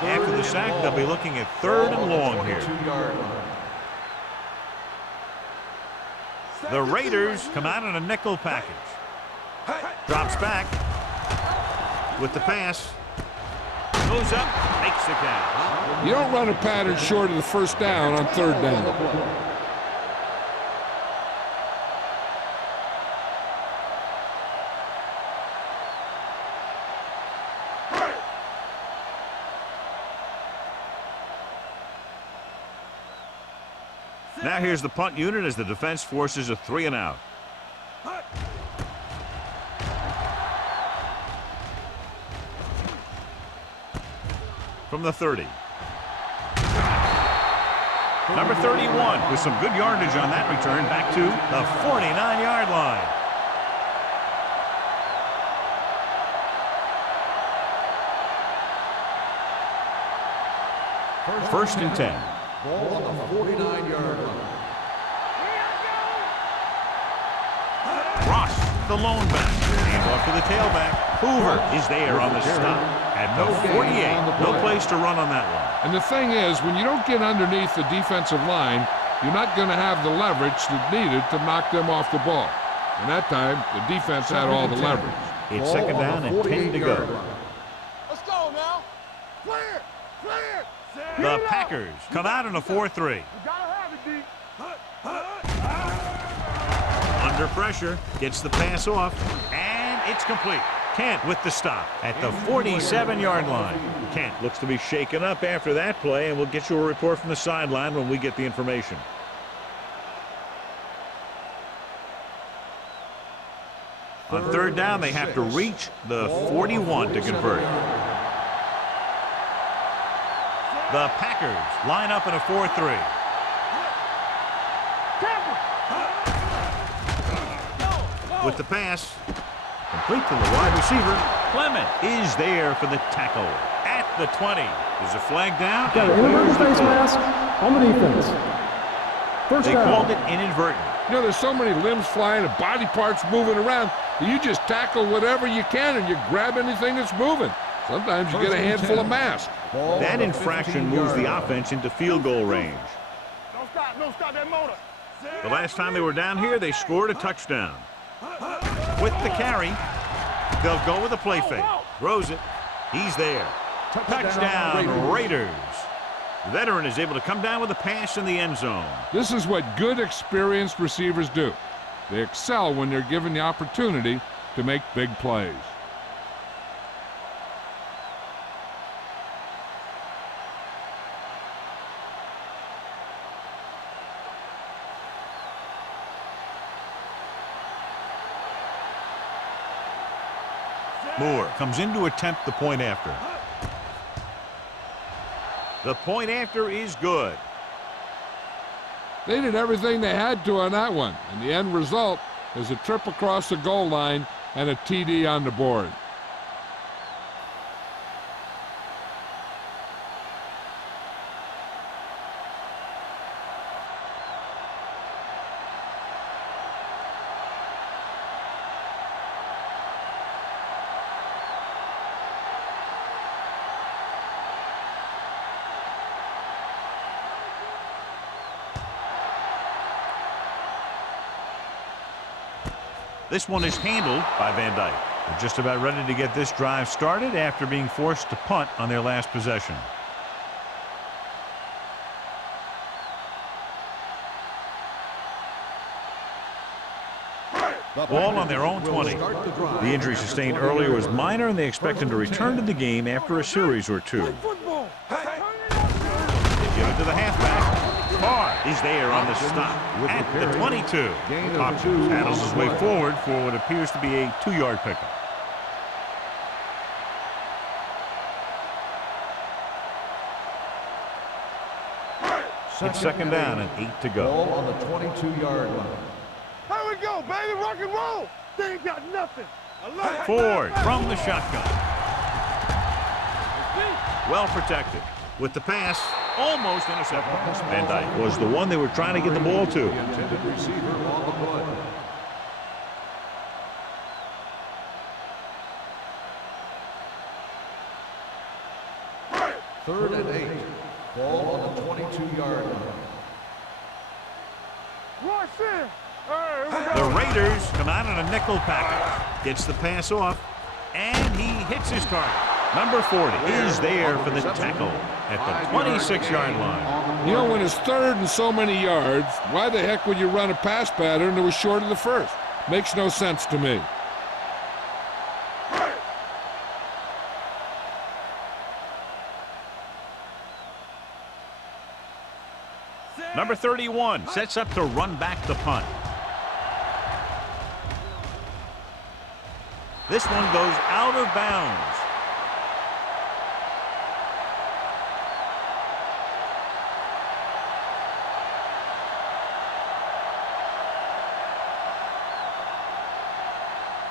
After the sack, they'll be looking at 3rd and long here. 22-yard line. The Raiders come out in a nickel package. Drops back with the pass. Goes up, makes the catch. You don't run a pattern short of the first down on 3rd down. Now here's the punt unit as the defense forces a 3 and out. From the 30. Number 31 with some good yardage on that return back to the 49-yard line. First and 10. Ball on the 49-yard line. Ross, the lone back. Hand off to the tailback. Hoover is there on the stop. At the 48, no place to run on that one. And the thing is, when you don't get underneath the defensive line, you're not going to have the leverage that's needed to knock them off the ball. And that time, the defense had all the leverage. It's 2nd down and 10 to go. Let's go now. Clear. Clear. The Packers come out in a 4-3. You gotta have it, D. Under pressure, gets the pass off, and it's complete. Kent with the stop at the 47-yard line. Kent looks to be shaken up after that play, and we'll get you a report from the sideline when we get the information. On 3rd down, they have to reach the 41 to convert. The Packers line up in a 4-3. With the pass, complete to the wide receiver. Clement is there for the tackle at the 20. There's a flag down. Got an inadvertent face mask on the defense. First They down. called it inadvertent. You know, there's so many limbs flying and body parts moving around that you just tackle whatever you can and you grab anything that's moving. Sometimes you get a handful of mask. That infraction moves the offense into field goal range. Don't stop that motor. The last time they were down here, they scored a touchdown. With the carry, they'll go with a play fake. Throws it. He's there. Touchdown, Raiders. The veteran is able to come down with a pass in the end zone. This is what good, experienced receivers do. They excel when they're given the opportunity to make big plays. Moore comes in to attempt the point after. The point after is good. They did everything they had to on that one, and the end result is a trip across the goal line and a TD on the board. This one is handled by Van Dyke. They're just about ready to get this drive started after being forced to punt on their last possession. Ball on their own 20. The injury sustained earlier was minor, and they expect him to return to the game after a series or two. They give it to the halfback. Carr is there on the stop at the 22. Hopkins paddles his way forward for what appears to be a 2-yard pickup. It's second down and 8 to go. Ball on the 22-yard line. Here we go, baby. Rock and roll. They ain't got nothing. Ford from the shotgun. Well protected. With the pass, almost intercepted. Van Dyke was the one they were trying to get the ball to. The intended receiver on the play. Third and 8. Ball on the 22-yard line. Rush in. The Raiders come out in a nickel package. Gets the pass off, and he hits his target. Number 40 is there for the tackle at the 26-yard line. You know, when it's third and so many yards, why the heck would you run a pass pattern that was short of the first? Makes no sense to me. Number 31 sets up to run back the punt. This one goes out of bounds.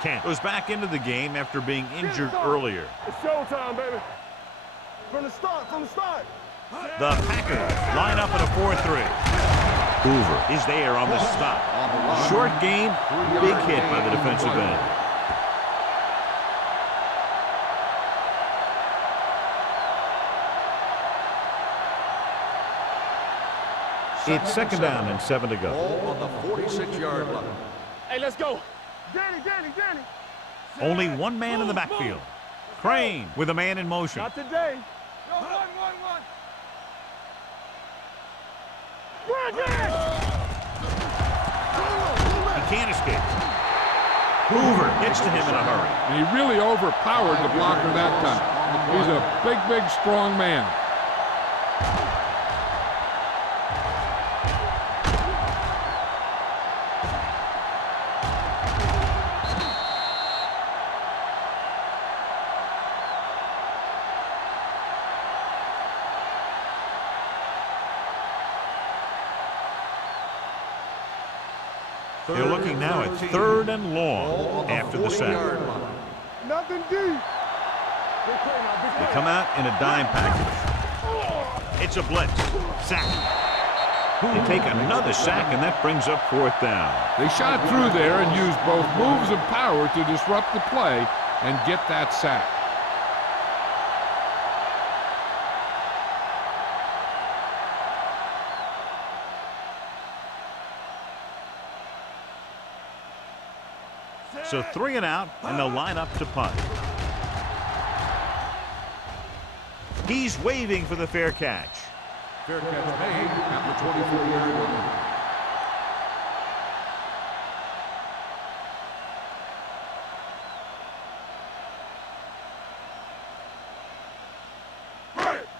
Kent goes back into the game after being injured earlier. It's showtime, baby. From the start, from the start. The Packers line up in a 4-3. Hoover is there on the stop. Short game, big hit by the defensive end. It's second down and 7 to go. Ball on the 46-yard line. Hey, let's go. Danny. Only one man in the backfield. Crane with a man in motion. Not today. Yo, one. He can't escape. Hoover gets to him in a hurry. And he really overpowered the blocker that time. He's a big, strong man. They're looking now at 3rd and long after the sack. Nothing deep. They come out in a dime package. It's a blitz. Sack. They take another sack, and that brings up 4th down. They shot through there and used both moves and power to disrupt the play and get that sack. So 3 and out, and they'll line up to punt. He's waving for the fair catch. Fair catch made at the 24-yard line.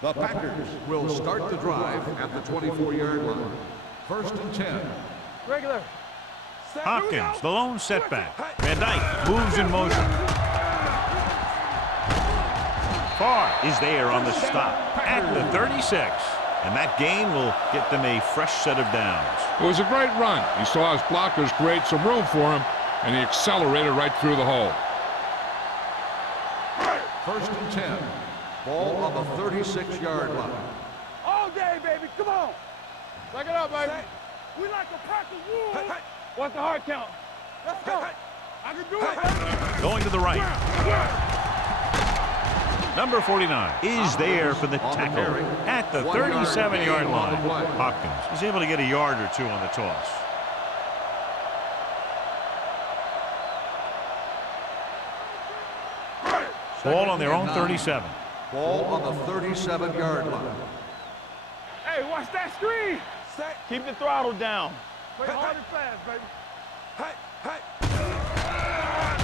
The Packers will start the drive at the 24-yard line. 1st and 10. Regular. Hopkins, the lone setback. Van Dyke moves in motion. Farr is there on the stop at the 36. And that gain will get them a fresh set of downs. It was a great run. He saw his blockers create some room for him, and he accelerated right through the hole. 1st and 10. Ball on the 36-yard line. All day, baby. Come on. Back it up, baby. We like a pack of wolves. What's the hard count? Let's go. I can do it, baby. Going to the right. Number 49 is there for the tackle at the 37-yard line. Hopkins is able to get a yard or two on the toss. Ball on their own 37. Ball on the 37-yard line. Hey, watch that screen. Keep the throttle down. Play hard and fast, baby.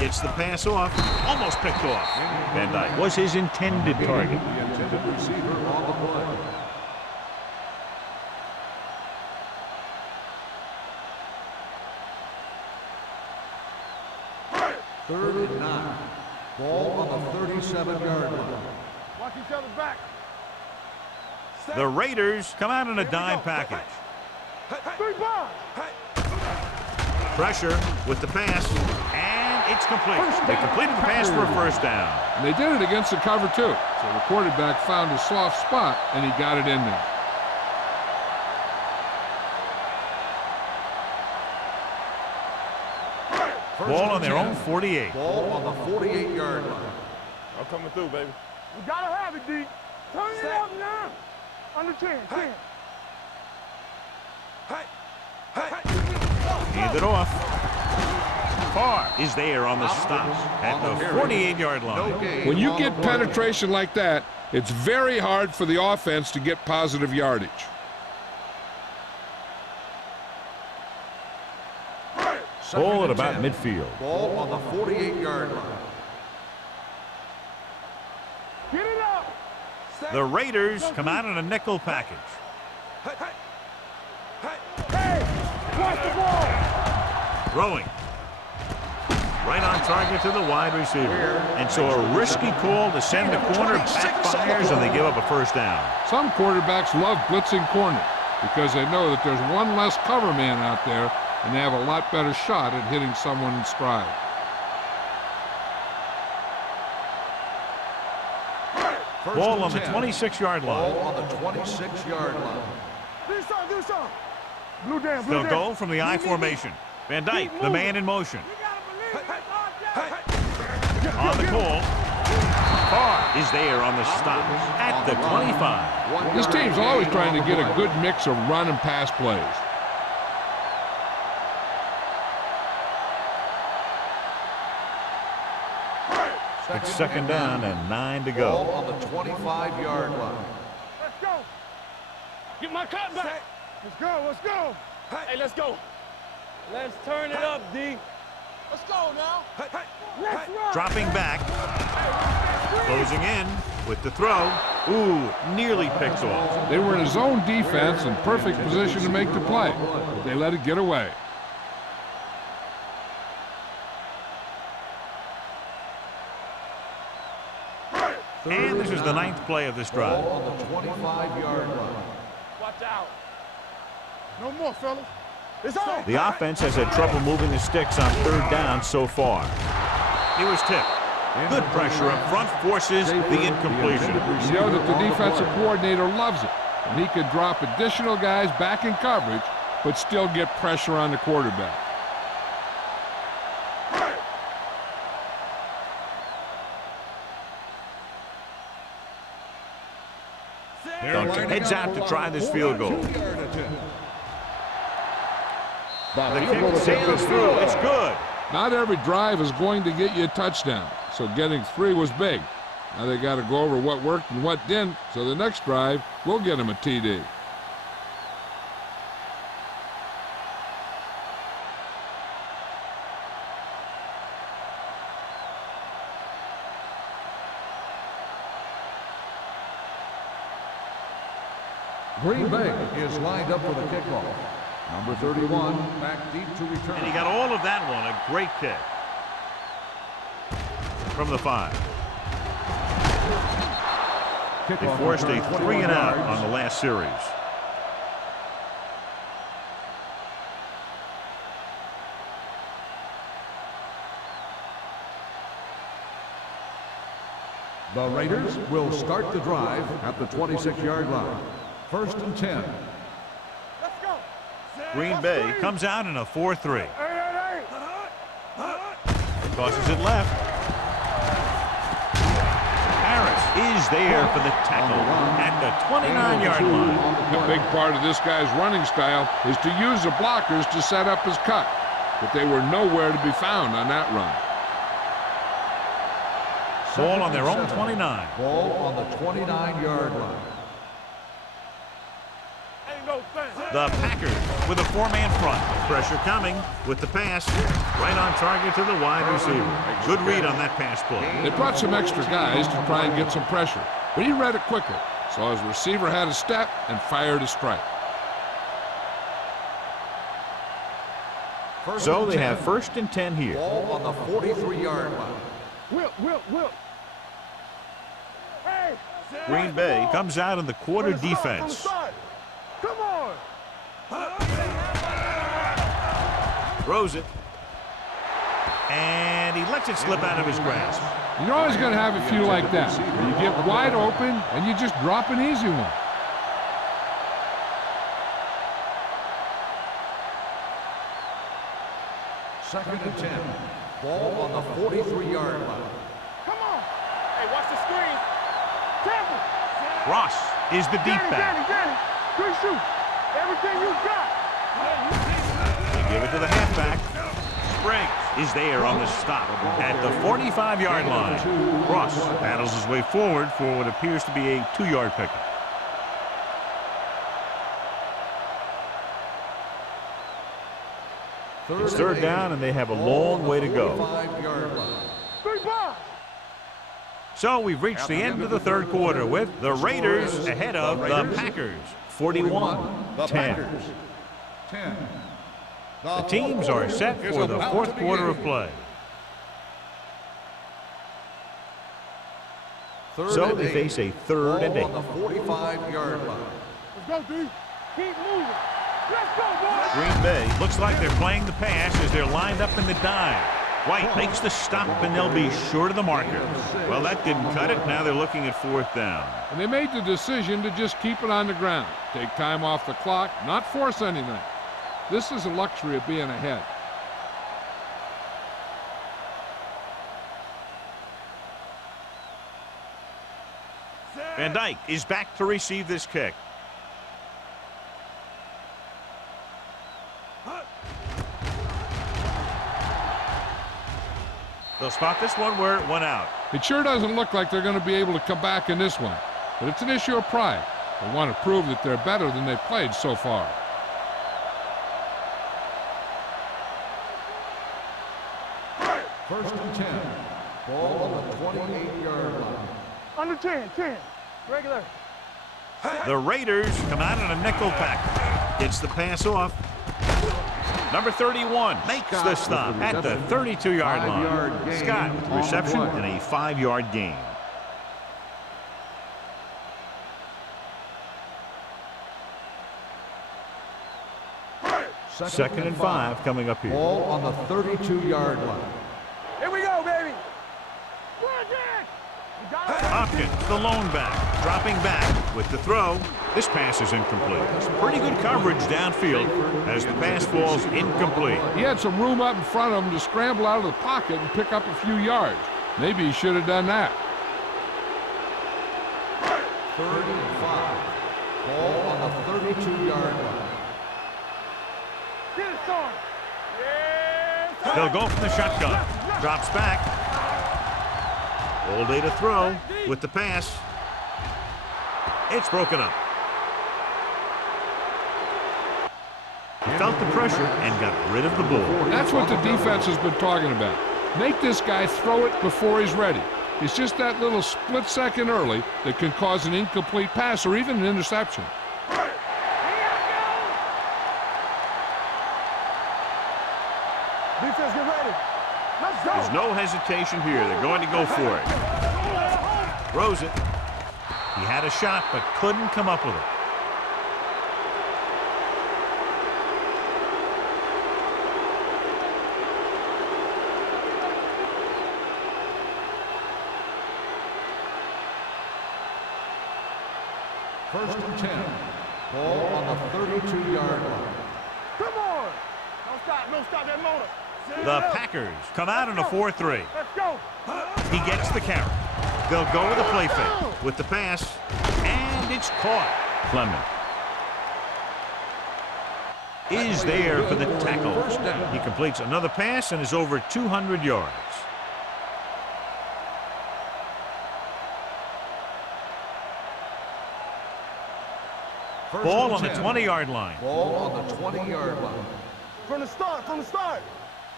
Gets the pass off. Almost picked off. Van Dyke was his intended target. The intended receiver on the play. Third and 9. Ball on the 37-yard line. Watch each other back. The Raiders come out in a dime package. 3 balls. Pressure with the pass, and it's complete. They completed the pass for a first down. And they did it against the cover, too. So the quarterback found a soft spot, and he got it in there. Ball on their own 48. Ball on the 48-yard line. I'm coming through, baby. We gotta have it, D. Turn it up now. Under 10, 10. Hand it off. Carr is there on the stop at the 48-yard line. When you get penetration like that, it's very hard for the offense to get positive yardage. Ball at about midfield. Ball on the 48-yard line. Get it up. The Raiders come out in a nickel package. Hey, watch the ball. Throwing. Right on target to the wide receiver. And so a risky call to send the corner backfires, and they give up a first down. Some quarterbacks love blitzing corners because they know that there's one less cover man out there, and they have a lot better shot at hitting someone in stride. Ball on the 26-yard line. Ball on the 26-yard line. Do something. Blue down, blue They'll down. go from the I formation. Van Dyke, the man in motion. On the call. Carr is there on the stop at the 25. This team's always trying to get a good mix of run and pass plays. It's second down and 9 to Ball go. on the 25-yard line. Let's go. Get my cut back. Let's go. Hey, let's go. Let's turn it up, D. Let's go now. Let's run. Dropping back. Closing in with the throw. Ooh, nearly picks off. They were in a zone defense in perfect position to make the play, but they let it get away. And this is the 9th play of this drive. Ball on the 25-yard line. Watch out. No more, fellas. It's on. The offense has had trouble moving the sticks on third down so far. He was tipped. Good pressure up front forces the incompletion. You know that the defensive coordinator loves it, and he could drop additional guys back in coverage, but still get pressure on the quarterback. Duncan heads out to try this field goal. The kick sails through. It's good. Not every drive is going to get you a touchdown, so getting 3 was big. Now they got to go over what worked and what didn't, so the next drive will get them a TD. Green Bay is lined up for the kickoff. Number 31, back deep to return. And he got all of that one. A great kick. From the 5. They forced a 3-and-out on the last series. The Raiders will start the drive at the 26-yard line. First and 10. Let's go. Green Bay comes out in a 4-3. Hey. Tosses it left. Harris is there for the tackle at the 29-yard line. A big part of this guy's running style is to use the blockers to set up his cut, but they were nowhere to be found on that run. Ball on their own 29. Ball on the 29-yard line. Ain't no thing. The Packers with a 4-man front. Pressure coming with the pass. Right on target to the wide receiver. Good read on that pass play. They brought some extra guys to try and get some pressure, but he read it quickly, so his receiver had a step and fired a strike. So they have 1st and 10 here. Ball on the 43-yard line. Will. Hey! Green Bay comes out in the quarter defense. Come on! Throws it. And he lets it slip out of his grasp. You're always going to have a few like that. You get wide open, and you just drop an easy one. Second and 10. Ball on the 43-yard line. Come on! Hey, watch the screen. Careful! Ross is the deep back. Danny. Good shoot. Everything you got. They give it to the halfback. Spriggs is there on the stop at the 45-yard line. Ross battles his way forward for what appears to be a 2-yard pickup. It's 3rd down, and they have a long way to go. So we've reached the end of the 3rd quarter with the Raiders ahead of the Packers, 41-10. The teams are set for the 4th quarter of play. So they face a 3rd and 8. On the 45-yard line. Let's go, D. Keep moving. Let's go, boys. Green Bay looks like they're playing the pass as they're lined up in the dime. White makes the stop, and they'll be short of the marker. Well, that didn't cut it. Now they're looking at 4th down. And they made the decision to just keep it on the ground. Take time off the clock, not force anything. This is a luxury of being ahead. Van Dyke is back to receive this kick. They'll spot this one where it went out. It sure doesn't look like they're going to be able to come back in this one, but it's an issue of pride. They want to prove that they're better than they've played so far. First and 10. Ball on the 28-yard line. Under 10. Regular. The Raiders come out in a nickel pack. Gets the pass off. Number 31 makes the stop at the 32-yard line. Scott with the reception and a 5-yard gain. Second and 5 coming up here. Ball on the 32-yard line. Here we go, baby. Hopkins, the lone back, dropping back with the throw. This pass is incomplete. Pretty good coverage downfield as the pass falls incomplete. He had some room up in front of him to scramble out of the pocket and pick up a few yards. Maybe he should have done that. 3rd and 5. Ball on the 32-yard line. Get it, son. Yes. They'll go from the shotgun. Drops back. All day to throw with the pass. It's broken up. He felt the pressure and got rid of the ball. That's what the defense has been talking about. Make this guy throw it before he's ready. It's just that little split second early that can cause an incomplete pass or even an interception. Defense, get ready. Let's go. There's no hesitation here. They're going to go for it. Throws it. He had a shot but couldn't come up with it. First and 10. Ball on the 32-yard line. Come on. Don't stop that motor. The Packers come out in a 4-3. Let's go. He gets the carry. They'll go with a play fake with the pass, and it's caught. Clement is there for the tackle. He completes another pass and is over 200 yards. Ball on the 20-yard line. Ball on the 20-yard line. From the start,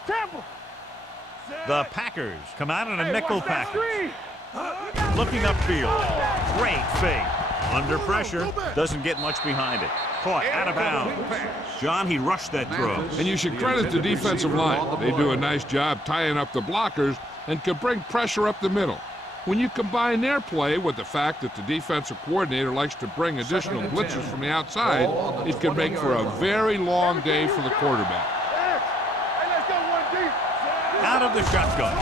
Tampa. The Packers come out in a nickel watch that package. screen. Looking upfield. Great fake. Under pressure. Doesn't get much behind it. Caught out of bounds. John, he rushed that throw. And you should credit the defensive line. They do a nice job tying up the blockers and can bring pressure up the middle. When you combine their play with the fact that the defensive coordinator likes to bring additional blitzes from the outside, it can make for a very long day for the quarterback. Hey, let's go one deep. Out of the shotgun.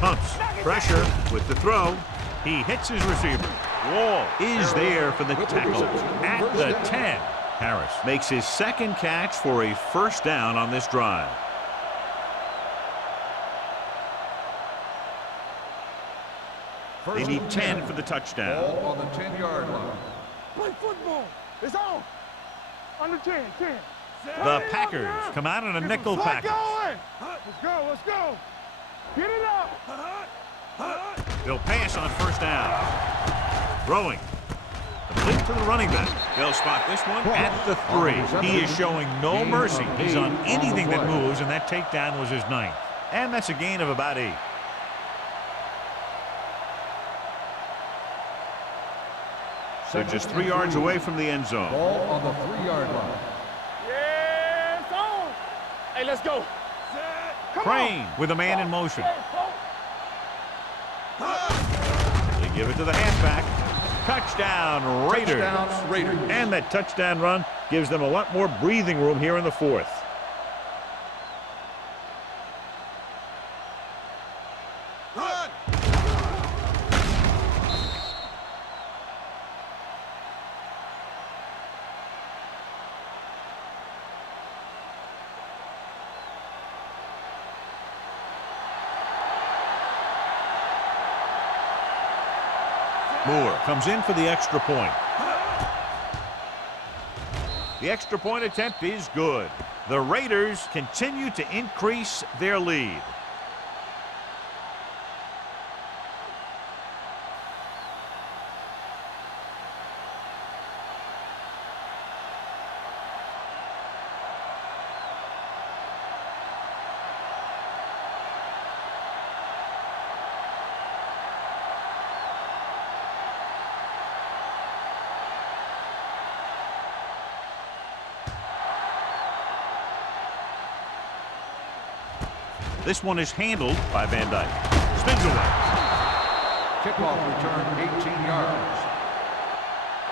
Pumps. Pressure with the throw. He hits his receiver. Wall is there for the tackle at the 10. Harris makes his second catch for a first down on this drive. They need 10 for the touchdown. Ball on the 10-yard line. Play football. It's on. Under 10. The Packers come out in a nickel package. Let's go. Get it up. They'll pass on first down. Throwing. Complete to the running back. They'll spot this one at the 3. He is showing no mercy. He's on anything that moves, and that takedown was his 9th. And that's a gain of about 8. They're just 3 yards away from the end zone. Ball on the 3-yard line. Yeah, it's on. Hey, let's go. Crane with a man in motion. They give it to the halfback. Touchdown, Raiders. Touchdown, Raiders. And that touchdown run gives them a lot more breathing room here in the 4th. Moore comes in for the extra point. The extra point attempt is good. The Raiders continue to increase their lead. This one is handled by Van Dyke. Spins away. Kickoff return 18 yards.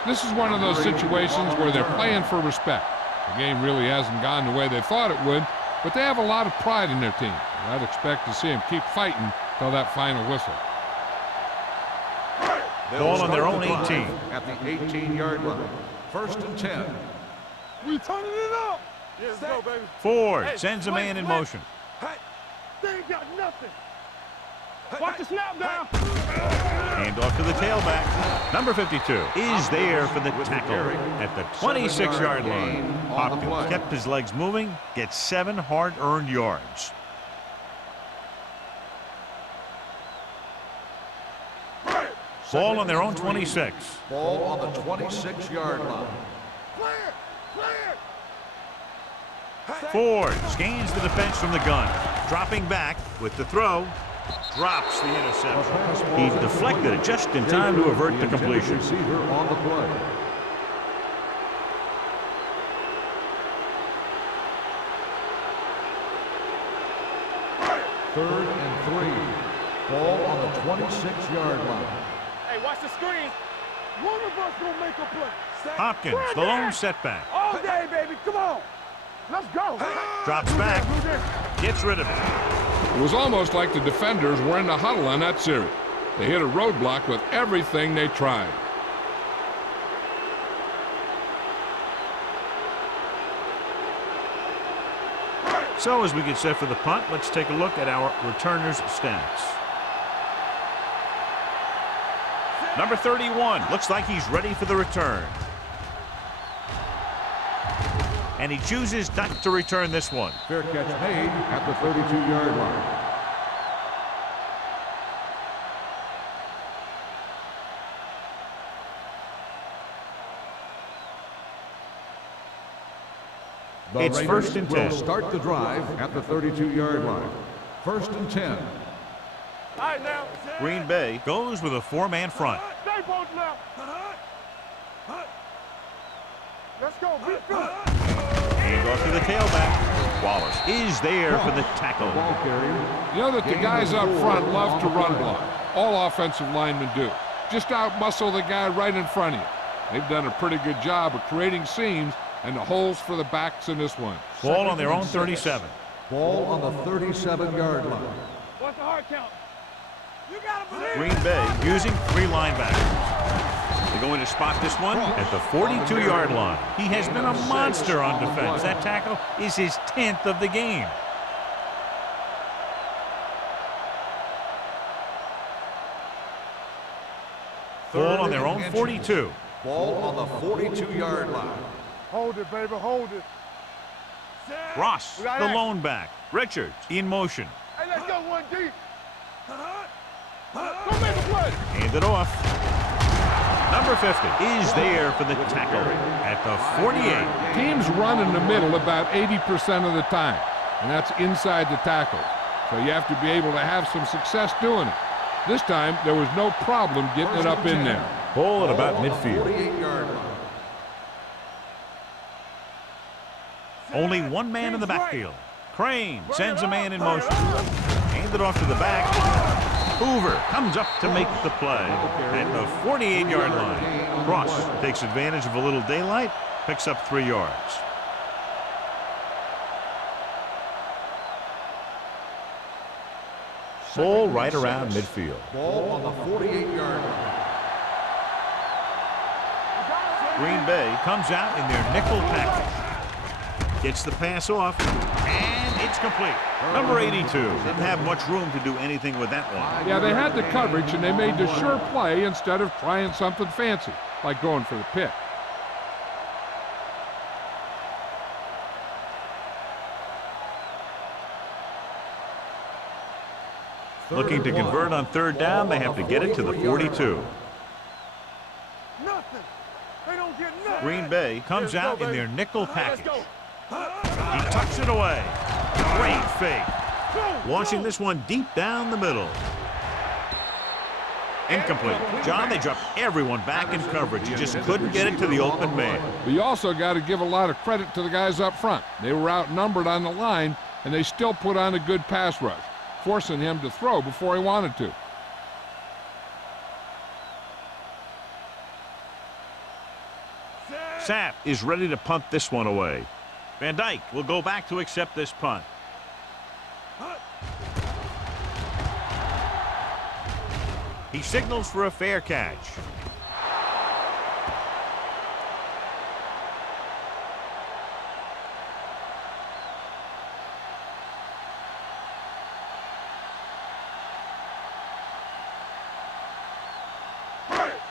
This is one of those situations where they're playing for respect. The game really hasn't gone the way they thought it would, but they have a lot of pride in their team. I'd expect to see them keep fighting till that final whistle. Ball on their own 18. At the 18-yard line. 1st and 10. We turning it up. Yeah, let's go, baby. Ford sends a man in motion. They ain't got nothing. Watch the snap down. Hand off to the tailback. Number 52 is there for the tackle at the 26-yard line. Hopkins kept his legs moving, gets 7 hard-earned yards. Ball on their own 26. Ball on the 26-yard line. Ford scans the defense from the gun. Dropping back with the throw. Drops the interception. He deflected it just in time to avert the completion. Receiver on the play. Third and 3. Ball on the 26-yard line. Hey, watch the screen. One of us gonna make a play. Hopkins, the lone setback. All day, baby. Come on. Let's go. Drops back. Gets rid of it. It was almost like the defenders were in the huddle on that series. They hit a roadblock with everything they tried. So as we get set for the punt, let's take a look at our returners' stats. Number 31 looks like he's ready for the return. And he chooses not to return this one. Fair catch made at the 32-yard line. The It's Raiders 1st and will 10. start the drive at the 32-yard line. 1st and 10. All right, now. Green Bay goes with a 4-man front. Stay post now. Let's go. Be good. Hand off to the tailback. Wallace is there for the tackle. Ball carrier. You know that the guys up front love to run block. All offensive linemen do. Just out-muscle the guy right in front of you. They've done a pretty good job of creating seams and the holes for the backs in this one. Ball on their own 37. Ball on the 37-yard line. What's the hard count? You gotta believe. Green Bay using 3 linebackers. They're going to spot this one at the 42-yard line. He has been a monster on defense. That tackle is his 10th of the game. Ball on their own 42. Ball on the 42-yard line. Hold it, baby. Hold it. Ross, the lone back. Richards in motion. Hey, let's go one deep. Go make a play. Hand it off. Number 50 is there for the tackle at the 48. Teams run in the middle about 80% of the time, and that's inside the tackle. So you have to be able to have some success doing it. This time, there was no problem getting it up in there. Ball at about midfield. 48-yard line. Only one man in the backfield. Crane sends a man in motion. Hand it off to the back. Hoover comes up to make the play at the 48-yard line. Cross takes advantage of a little daylight, picks up 3 yards. Ball right around midfield. Ball on the 48-yard line. Green Bay comes out in their nickel package. Gets the pass off, and it's complete. Number 82 didn't have much room to do anything with that one. Yeah, they had the coverage, and they made the sure play instead of trying something fancy, like going for the pick. Looking to convert on 3rd down, they have to get it to the 42. Nothing. They don't get nothing. Green Bay comes out in their nickel package. He tucks it away. Great fake. Launching this one deep down the middle. Incomplete. John, they dropped everyone back in coverage. He just couldn't get it to the open man. But you also got to give a lot of credit to the guys up front. They were outnumbered on the line, and they still put on a good pass rush, forcing him to throw before he wanted to. Sapp is ready to punt this one away. Van Dyke will go back to accept this punt. He signals for a fair catch.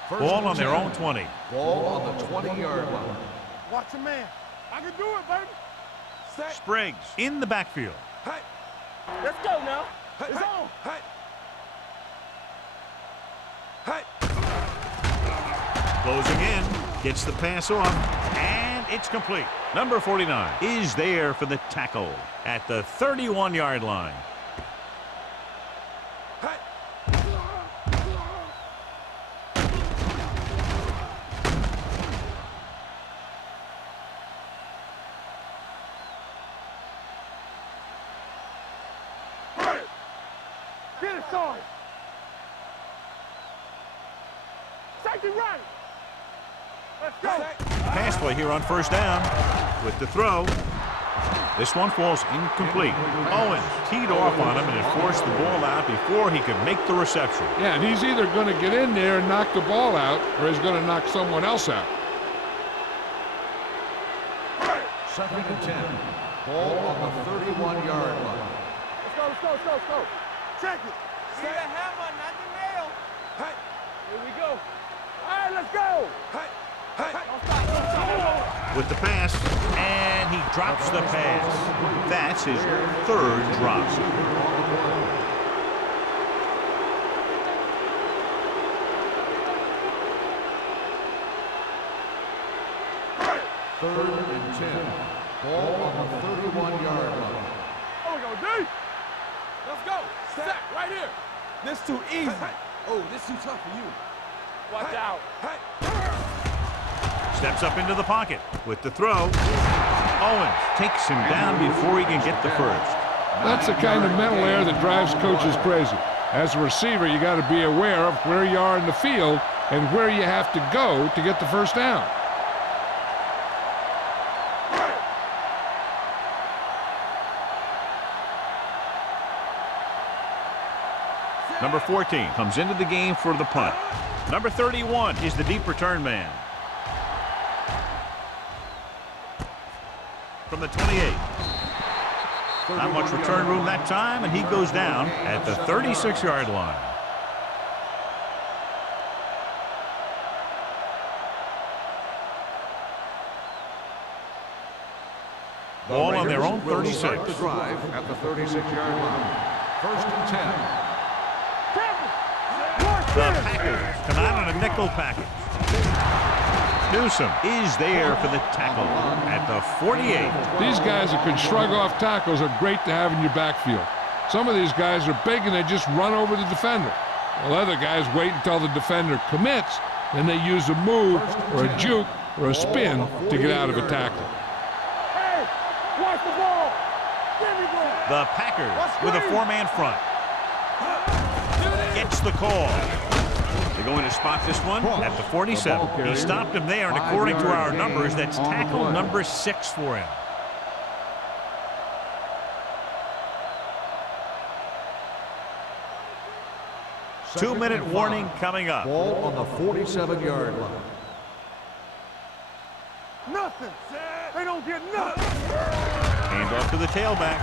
Ball on their own 20. Ball on the 20-yard line. Watch a man. I can do it, baby. Set. Spriggs in the backfield. Hey. Let's go now. It's on. Hey. Hey. Closing in. Gets the pass off. And it's complete. Number 49 is there for the tackle at the 31-yard line. Get it started. Safety right. Let's go. Pass play here on 1st down with the throw. This one falls incomplete. Owens teed off on him and had forced the ball out before he could make the reception. Yeah, and he's either going to get in there and knock the ball out, or he's going to knock someone else out. 2nd and 10. Ball on the 31-yard line. Let's go. Check it. See the hammer, not the nail. Hey. Here we go. All right, let's go. Hey. Don't stop. With the pass, and he drops the pass. That's his 3rd drop. Third and 10. Ball on the 31-yard line. There we go, D. Let's go. Sack right here. This too easy. Oh, this too tough for you. Watch out. Steps up into the pocket with the throw. Owens takes him down before he can get the first. That's the kind of mental error that drives coaches crazy. As a receiver, you got to be aware of where you are in the field and where you have to go to get the first down. Number 14 comes into the game for the punt. Number 31 is the deep return man. From the 28. Not much return room that time, and he goes down at the 36-yard line. Ball on their own 36. Start the drive at the 36-yard line. First and 10. The Packers come out on a nickel package. Newsom is there for the tackle at the 48. These guys that can shrug off tackles are great to have in your backfield. Some of these guys are big and they just run over the defender. While other guys wait until the defender commits, then they use a move or a juke or a spin to get out of a tackle. Hey, watch the ball. Give me ball. The Packers with a four-man front. Gets the call. They're going to spot this one at the 47. He stopped him there, and according to our numbers, that's tackle number 6 for him. Two-minute warning coming up. Ball on the 47-yard line. Nothing. They don't get nothing. Hand off to the tailback.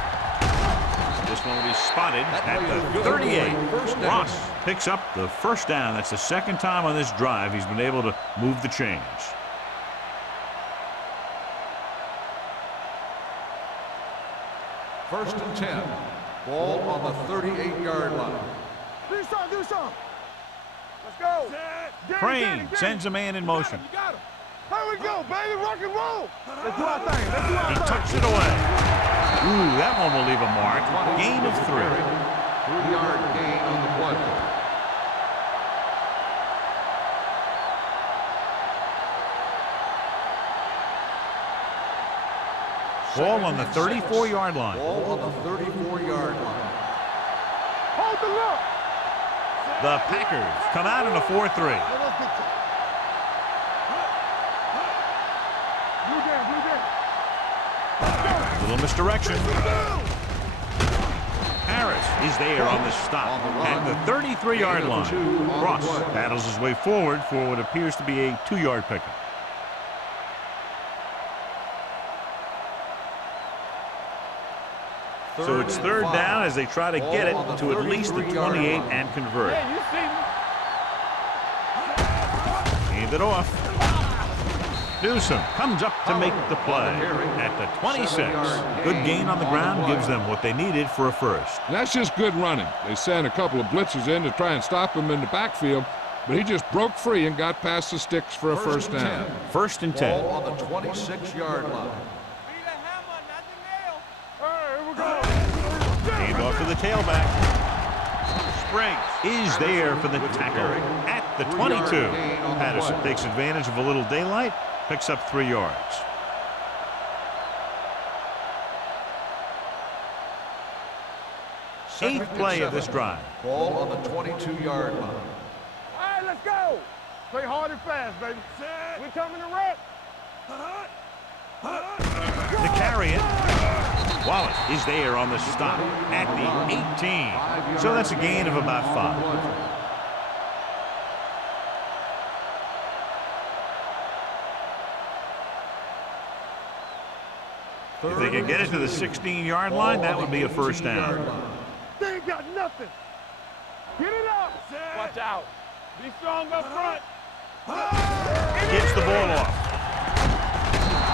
This one will be spotted at the 38. Ross picks up the first down. That's the second time on this drive he's been able to move the chains. First and 10. Ball on the 38-yard line. Do something. Let's go. Crane sends a man in motion. You got him. Here we go, baby. Rock and roll. Let's do our thing. He tucks it away. Ooh, that one will leave a mark. Gain of 3. 3-yard gain on the play. Ball on the 34-yard line. Ball on the 34-yard line. Hold the look. The Packers come out in a 4-3. Little misdirection. Harris is there on the stop at the 33-yard line. Ross battles his way forward for what appears to be a 2-yard pickup. So it's third down as they try to get it to at least the 28 and convert. Hand it off. Newsom comes up to make the play at the 26. Good gain on the ground gives them what they needed for a first. And that's just good running. They sent a couple of blitzers in to try and stop him in the backfield, but he just broke free and got past the sticks for a first down. First and 10. Ball on the 26-yard line. Hand off to the tailback. Spriggs is there for the tackle at the 22. Patterson takes advantage of a little daylight, picks up 3 yards. Eighth play of this drive. Ball on the 22-yard line. All right, let's go. Play hard and fast, baby. We're coming to wreck. To carry it. Wallace is there on the stop at the 18. So that's a gain of about 5. If they can get it to the 16-yard line, that would be a first down. They ain't got nothing. Get it up. Watch out. Be strong up front. Gets the ball off.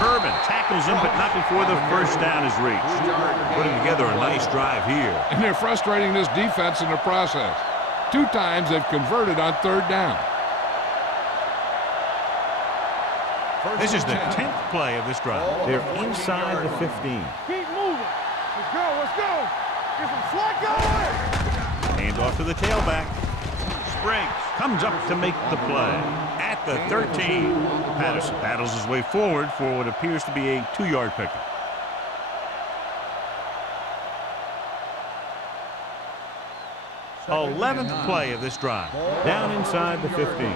Urban tackles him, but not before the first down is reached. Putting together a nice drive here. And they're frustrating this defense in the process. 2 times they've converted on third down. This is the 10th play of this drive. They're inside the 15. Keep moving. Let's go, let's go. Get some slack going. Hand off to the tailback. Springs comes up to make the play at the 13. Patterson battles his way forward for what appears to be a 2-yard pickup. A 11th play of this drive. Down inside the 15.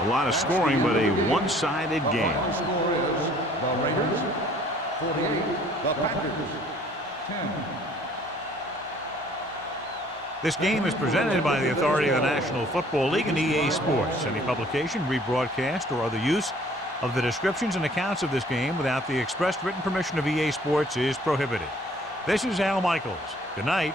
A lot of scoring, but a one-sided game. The score is the Raiders 48, the Packers 10. This game is presented by the authority of the National Football League and EA Sports. Any publication, rebroadcast, or other use of the descriptions and accounts of this game without the expressed written permission of EA Sports is prohibited. This is Al Michaels. Good night.